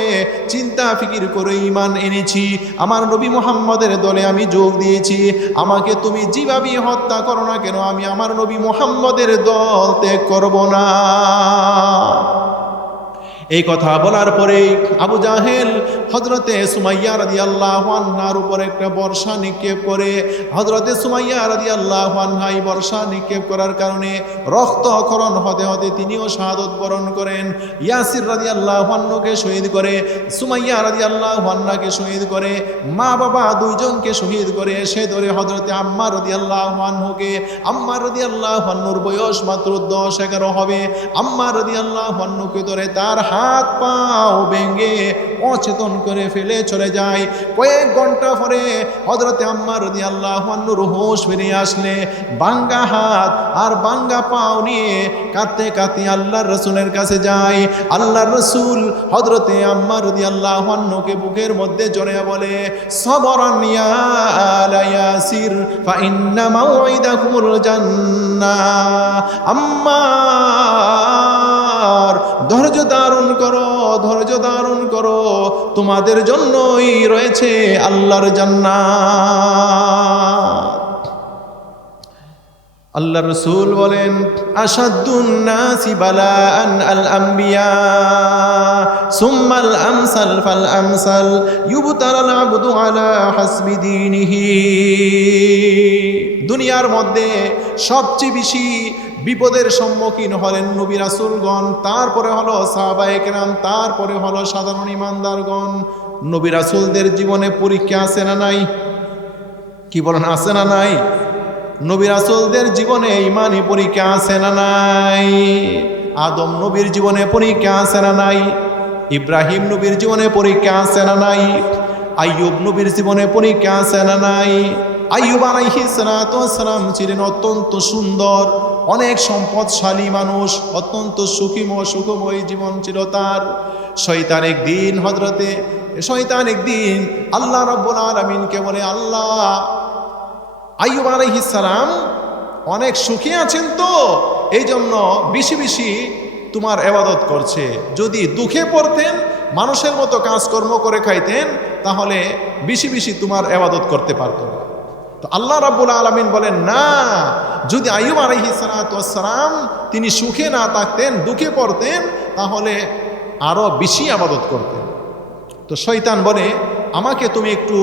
চিন্তা ফিকির করে ঈমান এনেছি, আমার নবী মুহাম্মদের দলে আমি যোগ দিয়েছি। আমাকে তুমি যেভাবে হত্যা করো না কেন, আমি আমার নবী মুহাম্মদের দল ত্যাগ করব না। এই কথা বলার পরে আবু জাহেল হযরতে সুমাইয়া রাদিয়াল্লাহু আনহার উপর একটা বর্ষা নিক্ষেপ করে। হযরতে সুমাইয়া রাদিয়াল্লাহু আনহা এই বর্ষা নিক্ষেপ করার কারণে রক্তক্ষরণ হতে হতে তিনিও শাহাদত বরণ করেন। ইয়াসির রাদিয়াল্লাহু আনহুকে শহীদ করে, সুমাইয়া রাদিয়াল্লাহু আনহাকে শহীদ করে, মা বাবা দুইজনকে শহীদ করে এসে ধরে হযরতে আম্মার রাদিয়াল্লাহু আনহুকে। আম্মার রাদিয়াল্লাহু আনহুর বয়স মাত্র 10-11 হবে। আম্মার রাদিয়াল্লাহু আনহুকে ধরে তার হাত পাও ভেঙে অচেতন করে ফেলে চলে যায়। কয়েক ঘন্টা পরে হযরতে আম্মার রাদিয়াল্লাহু আনহুর হুঁশ ফিরে আসলে ভাঙ্গা হাত আর ভাঙ্গা পাও নিয়ে কাঁদতে কাঁদতে আল্লাহর রাসূলের কাছে যায়। আল্লাহর রাসূল হযরতে আম্মার রাদিয়াল্লাহু আনহুকে বুকের মধ্যে জড়িয়ে বলে, সবরান ইয়া আলা ইয়াসির ফা ইন্না মাউইদাকুমুল জান্নাহ। আম্মার, ধৈর্য ধারণ করো, ধৈর্য ধারণ করো, তোমাদের জন্যই রয়েছে আল্লাহর জান্নাত। আল্লাহর রাসূল বলেন, আশাদ্দুন নাসি বালাআন আল আমবিয়া সুম্মাল আমসাল ফাল আমসাল ইউবতালাল আবদু আলা হাসবি দীনিহি। দুনিয়ার মধ্যে সবচেয়ে বেশি বিপদের সম্মুখীন হলেন নবী রাসূলগণ, তারপরে হলো সাহাবায়ে কেরাম, তারপরে হলো সাধারণ ইমানদারগণ। নবী রাসূলদের জীবনে পরীক্ষা আছে না নাই? কি বলেন, আছে না নাই? নবী রাসূলদের জীবনে ঈমানি পরীক্ষা আছে না নাই? আদম নবীর জীবনে পরীক্ষা আছে না নাই? ইব্রাহিম নবীর জীবনে পরীক্ষা আছে না নাই? আইয়ুব নবীর জীবনে পরীক্ষা আছে না নাই? আইয়ুব আলাইহিস সালাতু ওয়াস সালাম ছিলেন অত্যন্ত সুন্দর, অনেক সম্পদশালী মানুষ, অত্যন্ত সুখময় জীবন ছিল তার। শয়তান একদিন আল্লাহ রাব্বুল আলামিনকে বলে, আল্লাহ, আইয়ুব আলাইহিস সালাম অনেক সুখী আছেন, তো এই জন্য বেশি বেশি তোমার ইবাদত করছে। যদি দুঃখে পড়তেন, মানুষের মতো কাজকর্ম করে খাইতেন, তাহলে বেশি বেশি তোমার ইবাদত করতে পারতো না। তো আল্লাহ রাব্বুল আলামিন বলেন, না, যদি আইয়ুব আলাইহিস সালাতু ওয়াস সালাম তিনি সুখে না থাকতেন, দুঃখে পড়তেন, তাহলে আরো বেশি ইবাদত করতেন। তো শয়তান বলে, আমাকে তুমি একটু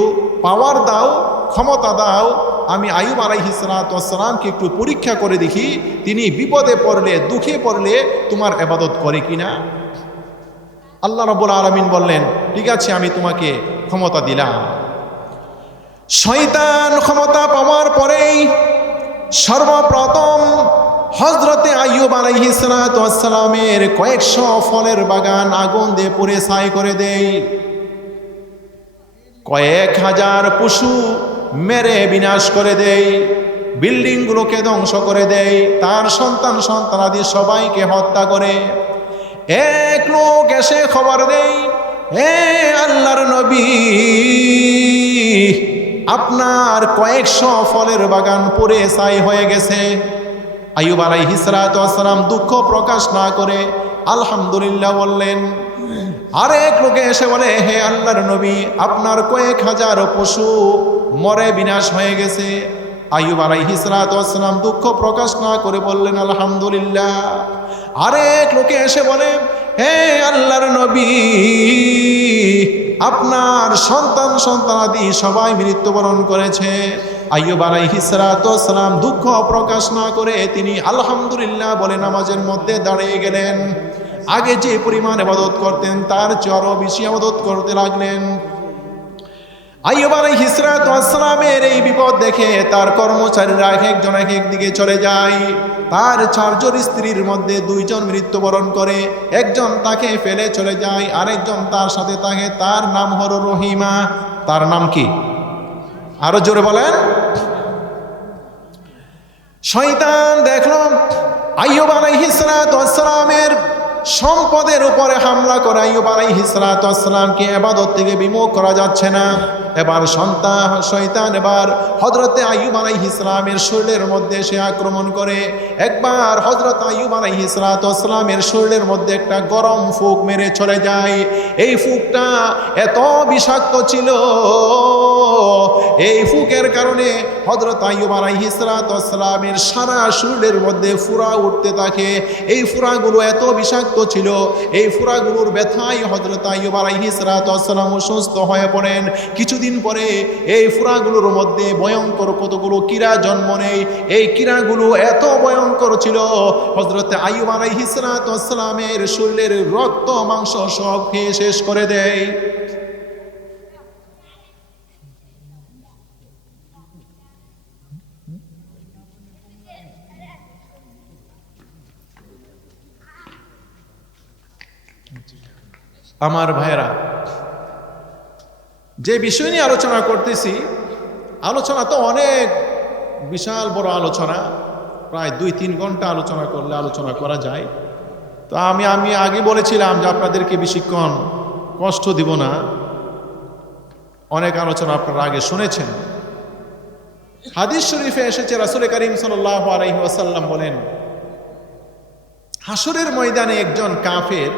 পাওয়ার দাও, ক্ষমতা দাও, আমি আইয়ুব আলাইহিস সালাতু ওয়াস সালামকে একটু পরীক্ষা করে দেখি, তিনি বিপদে পড়লে, দুঃখে পড়লে তোমার ইবাদত করে কিনা। আল্লাহ রাব্বুল আলামিন বললেন, ঠিক আছে, আমি তোমাকে ক্ষমতা দিলাম। শয়তান ক্ষমতা পাওয়ার পরেই সর্বপ্রথম হযরতে আইয়ুব আলাইহিস সালাতু ওয়াস সালামের কয়েকশো ফলের বাগান আগুন দিয়ে পুড়ে ছাই করে দেয়, কয়েক হাজার পশু মেরে বিনাশ করে দেয়, বিল্ডিংগুলোকে ধ্বংস করে দেয়, তার সন্তানাদি সবাইকে হত্যা করে। এক লোক এসে খবর দেয়, হে আল্লাহর নবী, আপনার কয়েকশো ফলের বাগান পুড়ে ছাই হয়ে গেছে। আইয়ুব আলাইহিস সালাতু ওয়াস সালাম দুঃখ প্রকাশ না করে আলহামদুলিল্লাহ বললেন। আরেক লোকে এসে বলে, হে আল্লাহর নবী, আপনার কয়েক হাজার পশু মরে বিনাশ হয়ে গেছে। আইয়ুব আলাইহিস সালাতু ওয়াস সালাম দুঃখ প্রকাশ না করে বললেন আলহামদুলিল্লাহ। আরেক লোকে এসে বলে, হে আল্লাহর নবী, আপনার সন্তানাদি সবাই মৃত্যুবরণ করেছে। আইয়ুব আলাইহিস সালাতু ওয়াস সালাম দুঃখ প্রকাশ না করে তিনি আলহামদুলিল্লাহ বলে নামাজের মধ্যে দাঁড়িয়ে গেলেন। আগে যে পরিমাণ ইবাদত করতেন, তার চেয়ে আরো বেশি ইবাদত করতে লাগলেন। আইয়ুব আলাইহিস সালাতু ওয়াস সালামের এই বিপদ দেখে তার কর্মচারীরা একজন এক দিকে চলে যায়। তার চারজন স্ত্রীর মধ্যে দুইজন মৃত্যুবরণ করে, একজন তাকে ফেলে চলে যায়, আরেকজন তার সাথে থাকে। তার নাম হলো রহিমা। তার নাম কি? আরো জোরে বলেন। শয়তান দেখলো আইয়ুব আলাইহিস সালাতু ওয়াস সালামের সম্পদের উপরে হামলা করে আইয়ুব আলাইহিস সালাতু ওয়াস সালামকে ইবাদত থেকে বিমুখ করা যাচ্ছে না। এবার শয়তান হযরতে আইয়ুব আলাইহিস সালামের শরীরের মধ্যে সে আক্রমণ করে। একবার হযরত আইয়ুব আলাইহিস সালাতু ওয়াস সালামের শরীরের মধ্যে একটা গরম ফুঁক মেরে চলে যায়। এই ফুঁকটা এত বিষাক্ত ছিল, এই ফুঁকের কারণে হযরত আইয়ুব আলাইহিস সালাতু ওয়াস সালামের সারা শরীরের মধ্যে ফুরা উঠতে থাকে। এই ফুরাগুলো এত বিষাক্ত ছিল, এই ফুরাগুলোর ব্যথায় হযরত আইয়ুব আলাইহিস সালাতু ওয়াস সালাম অসুস্থ হয়ে পড়েন। কিছুদিন পরে এই ফুরাগুলোর মধ্যে ভয়ঙ্কর কতগুলো কীড়া জন্ম নেয়। এই কীড়াগুলো এত ভয়ঙ্কর ছিল, হযরত আইয়ুব আলাইহিস সালাতু ওয়াস সালামের শরীরের রক্ত মাংস সব খেয়ে শেষ করে দেয়। আমার ভাইরা, যে বিষয় নিয়ে আলোচনা করতেছি, আলোচনা তো অনেক বিশাল বড় আলোচনা, প্রায় 2-3 ঘন্টা আলোচনা করলে আলোচনা করা যায়। তো আমি আগে বলেছিলাম যে আপনাদেরকে বেশিক্ষণ কষ্ট দিব না, অনেক আলোচনা আপনারা আগে শুনেছেন। হাদিস শরীফে এসেছে, রাসূল করিম সাল্লাল্লাহু আলাইহি ওয়াসাল্লাম বলেন, হাসরের ময়দানে একজন কাফের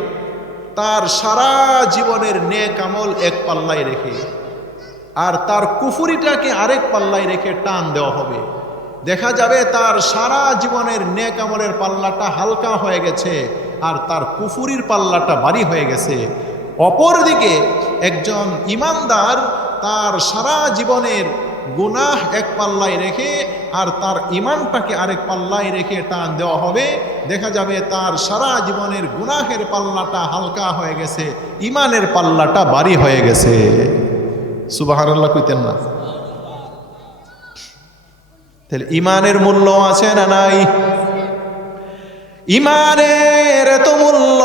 তার সারা জীবনের নেক আমল এক পাল্লায় রেখে আর তার কুফরিটাকে আরেক পাল্লায় রেখে টান দেওয়া হবে। দেখা যাবে তার সারা জীবনের নেক আমলের পাল্লাটা হালকা হয়ে গেছে আর তার কুফরির পাল্লাটা ভারী হয়ে গেছে। অপরদিকে একজন ইমানদার তার সারা জীবনের গুনাহ এক পাল্লায় রেখে আর তার ইমানটাকে আরেক পাল্লায় রেখে টান দেওয়া হবে। দেখা যাবে তার সারা জীবনের গুনাহের পাল্লাটা হালকা হয়ে গেছে, ইমানের পাল্লাটা ভারী হয়ে গেছে। সুবহানাল্লাহ কইতেন না? তাহলে ইমানের মূল্য আছে না নাই? ইমানের এত মূল্য,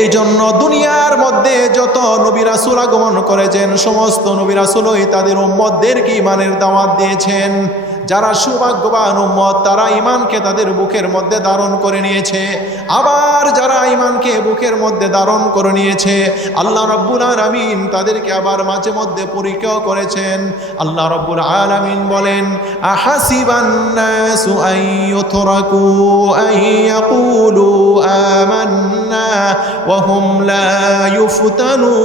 এই জন্য দুনিয়ার মধ্যে যত নবী রাসূল আগমন করেছেন সমস্ত নবী রাসূলই তাদের উম্মতদেরকে ইমানের দাওয়াত দিয়েছেন। যারা সৌভাগ্যবান উম্মত তারা ইমানকে তাদের বুকের মধ্যে ধারণ করে নিয়েছে। আবার যারা ইমানকে বুকের মধ্যে ধারণ করে নিয়েছে আল্লাহ রাব্বুল আলামিন তাদেরকে আবার মাঝে মধ্যে পরীক্ষাও করেছেন। আল্লাহ রাব্বুল আলামিন বলেন, আহাসিবান নাসু আন ইউতরাকু আন ইয়াকুলু আমান্না ওয়া হুম লা ইউফতানুন।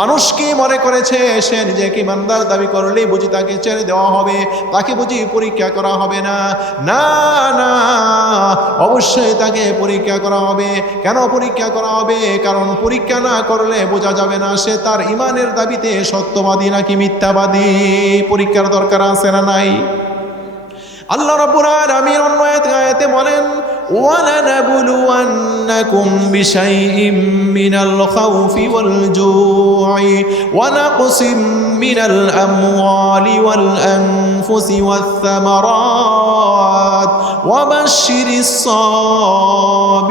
মানুষ কি মনে করেছে সে নিজেকে ইমানদার দাবি করলেই বুঝি তাকে ছেড়ে দেওয়া হবে, তাকে বুঝি পরীক্ষা করা হবে না? না না, অবশ্যই তাকে পরীক্ষা করা হবে। কেন পরীক্ষা করা হবে? কারণ পরীক্ষা না করলে বোঝা যাবে না সে তার ইমানের দাবিতে সত্যবাদী নাকি মিথ্যাবাদী। পরীক্ষার দরকার আছে না নাই? আল্লাহ রাব্বুল আলামিন অন্য আয়াতে বলেন, وَلَنَبْلُوَنَّكُمْ بِشَيْءٍ مِّنَ الْخَوْفِ وَالْجُوعِ وَنَقْصٍ مِّنَ الْأَمْوَالِ وَالْأَنفُسِ وَالثَّمَرَاتِ وَبَشِّرِ الصَّابِرِينَ।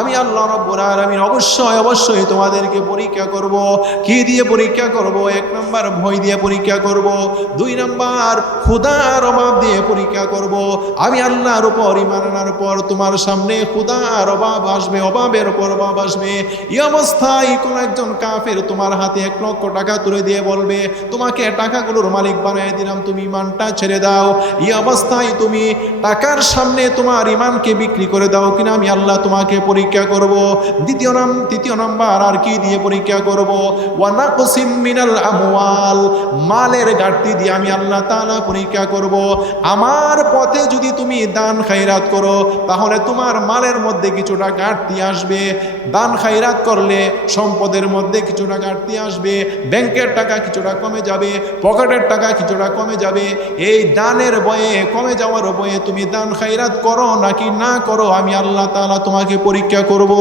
আমি আল্লাহ রাব্বুল আলামিন অবশ্যই তোমাদেরকে পরীক্ষা করব। কি দিয়ে পরীক্ষা করব? 1 নাম্বার ভয় দিয়ে পরীক্ষা করব, 2 নাম্বার ক্ষুধার অভাব দিয়ে পরীক্ষা করব। আমি আল্লাহর উপর ঈমান আনার পর তোমার সামনে ক্ষুধার অভাব আসবে, অভাবের উপর অভাব আসবে। এই অবস্থায় কোন একজন কাফের তোমার হাতে 1 লক্ষ টাকা তুলে দিয়ে বলবে, তোমাকে টাকাগুলোর মালিক বানিয়ে দিলাম, তুমি ঈমানটা ছেড়ে দাও। এই অবস্থায় তুমি টাকার সামনে তোমার ঈমানকে বিক্রি করে দাও কিনা আমি আল্লাহ তোমাকে পরীক্ষা করব। তৃতীয় নাম্বার আর কি দিয়ে পরীক্ষা করব? ওয়া নাকসিম মিনাল আমওয়াল, মালের ঘাটতি দিয়ে আমি আল্লাহ তাআলা পরীক্ষা করব। আমার পথে যদি তুমি দান খায়রাত করো তাহলে তোমার মালের মধ্যে কিছুটা ঘাটতি আসবে। দান খায়রাত করলে সম্পদের মধ্যে কিছুটা ঘাটতি আসবে, ব্যাংকের টাকা কিছুটা কমে যাবে, পকেটের টাকা কিছুটা কমে যাবে। এই দানের বয়ে, কমে যাওয়ার বয়ে তুমি দান খায়রাত করো নাকি না করো আমি আল্লাহ তাআলা তোমাকে পরীক্ষা করব।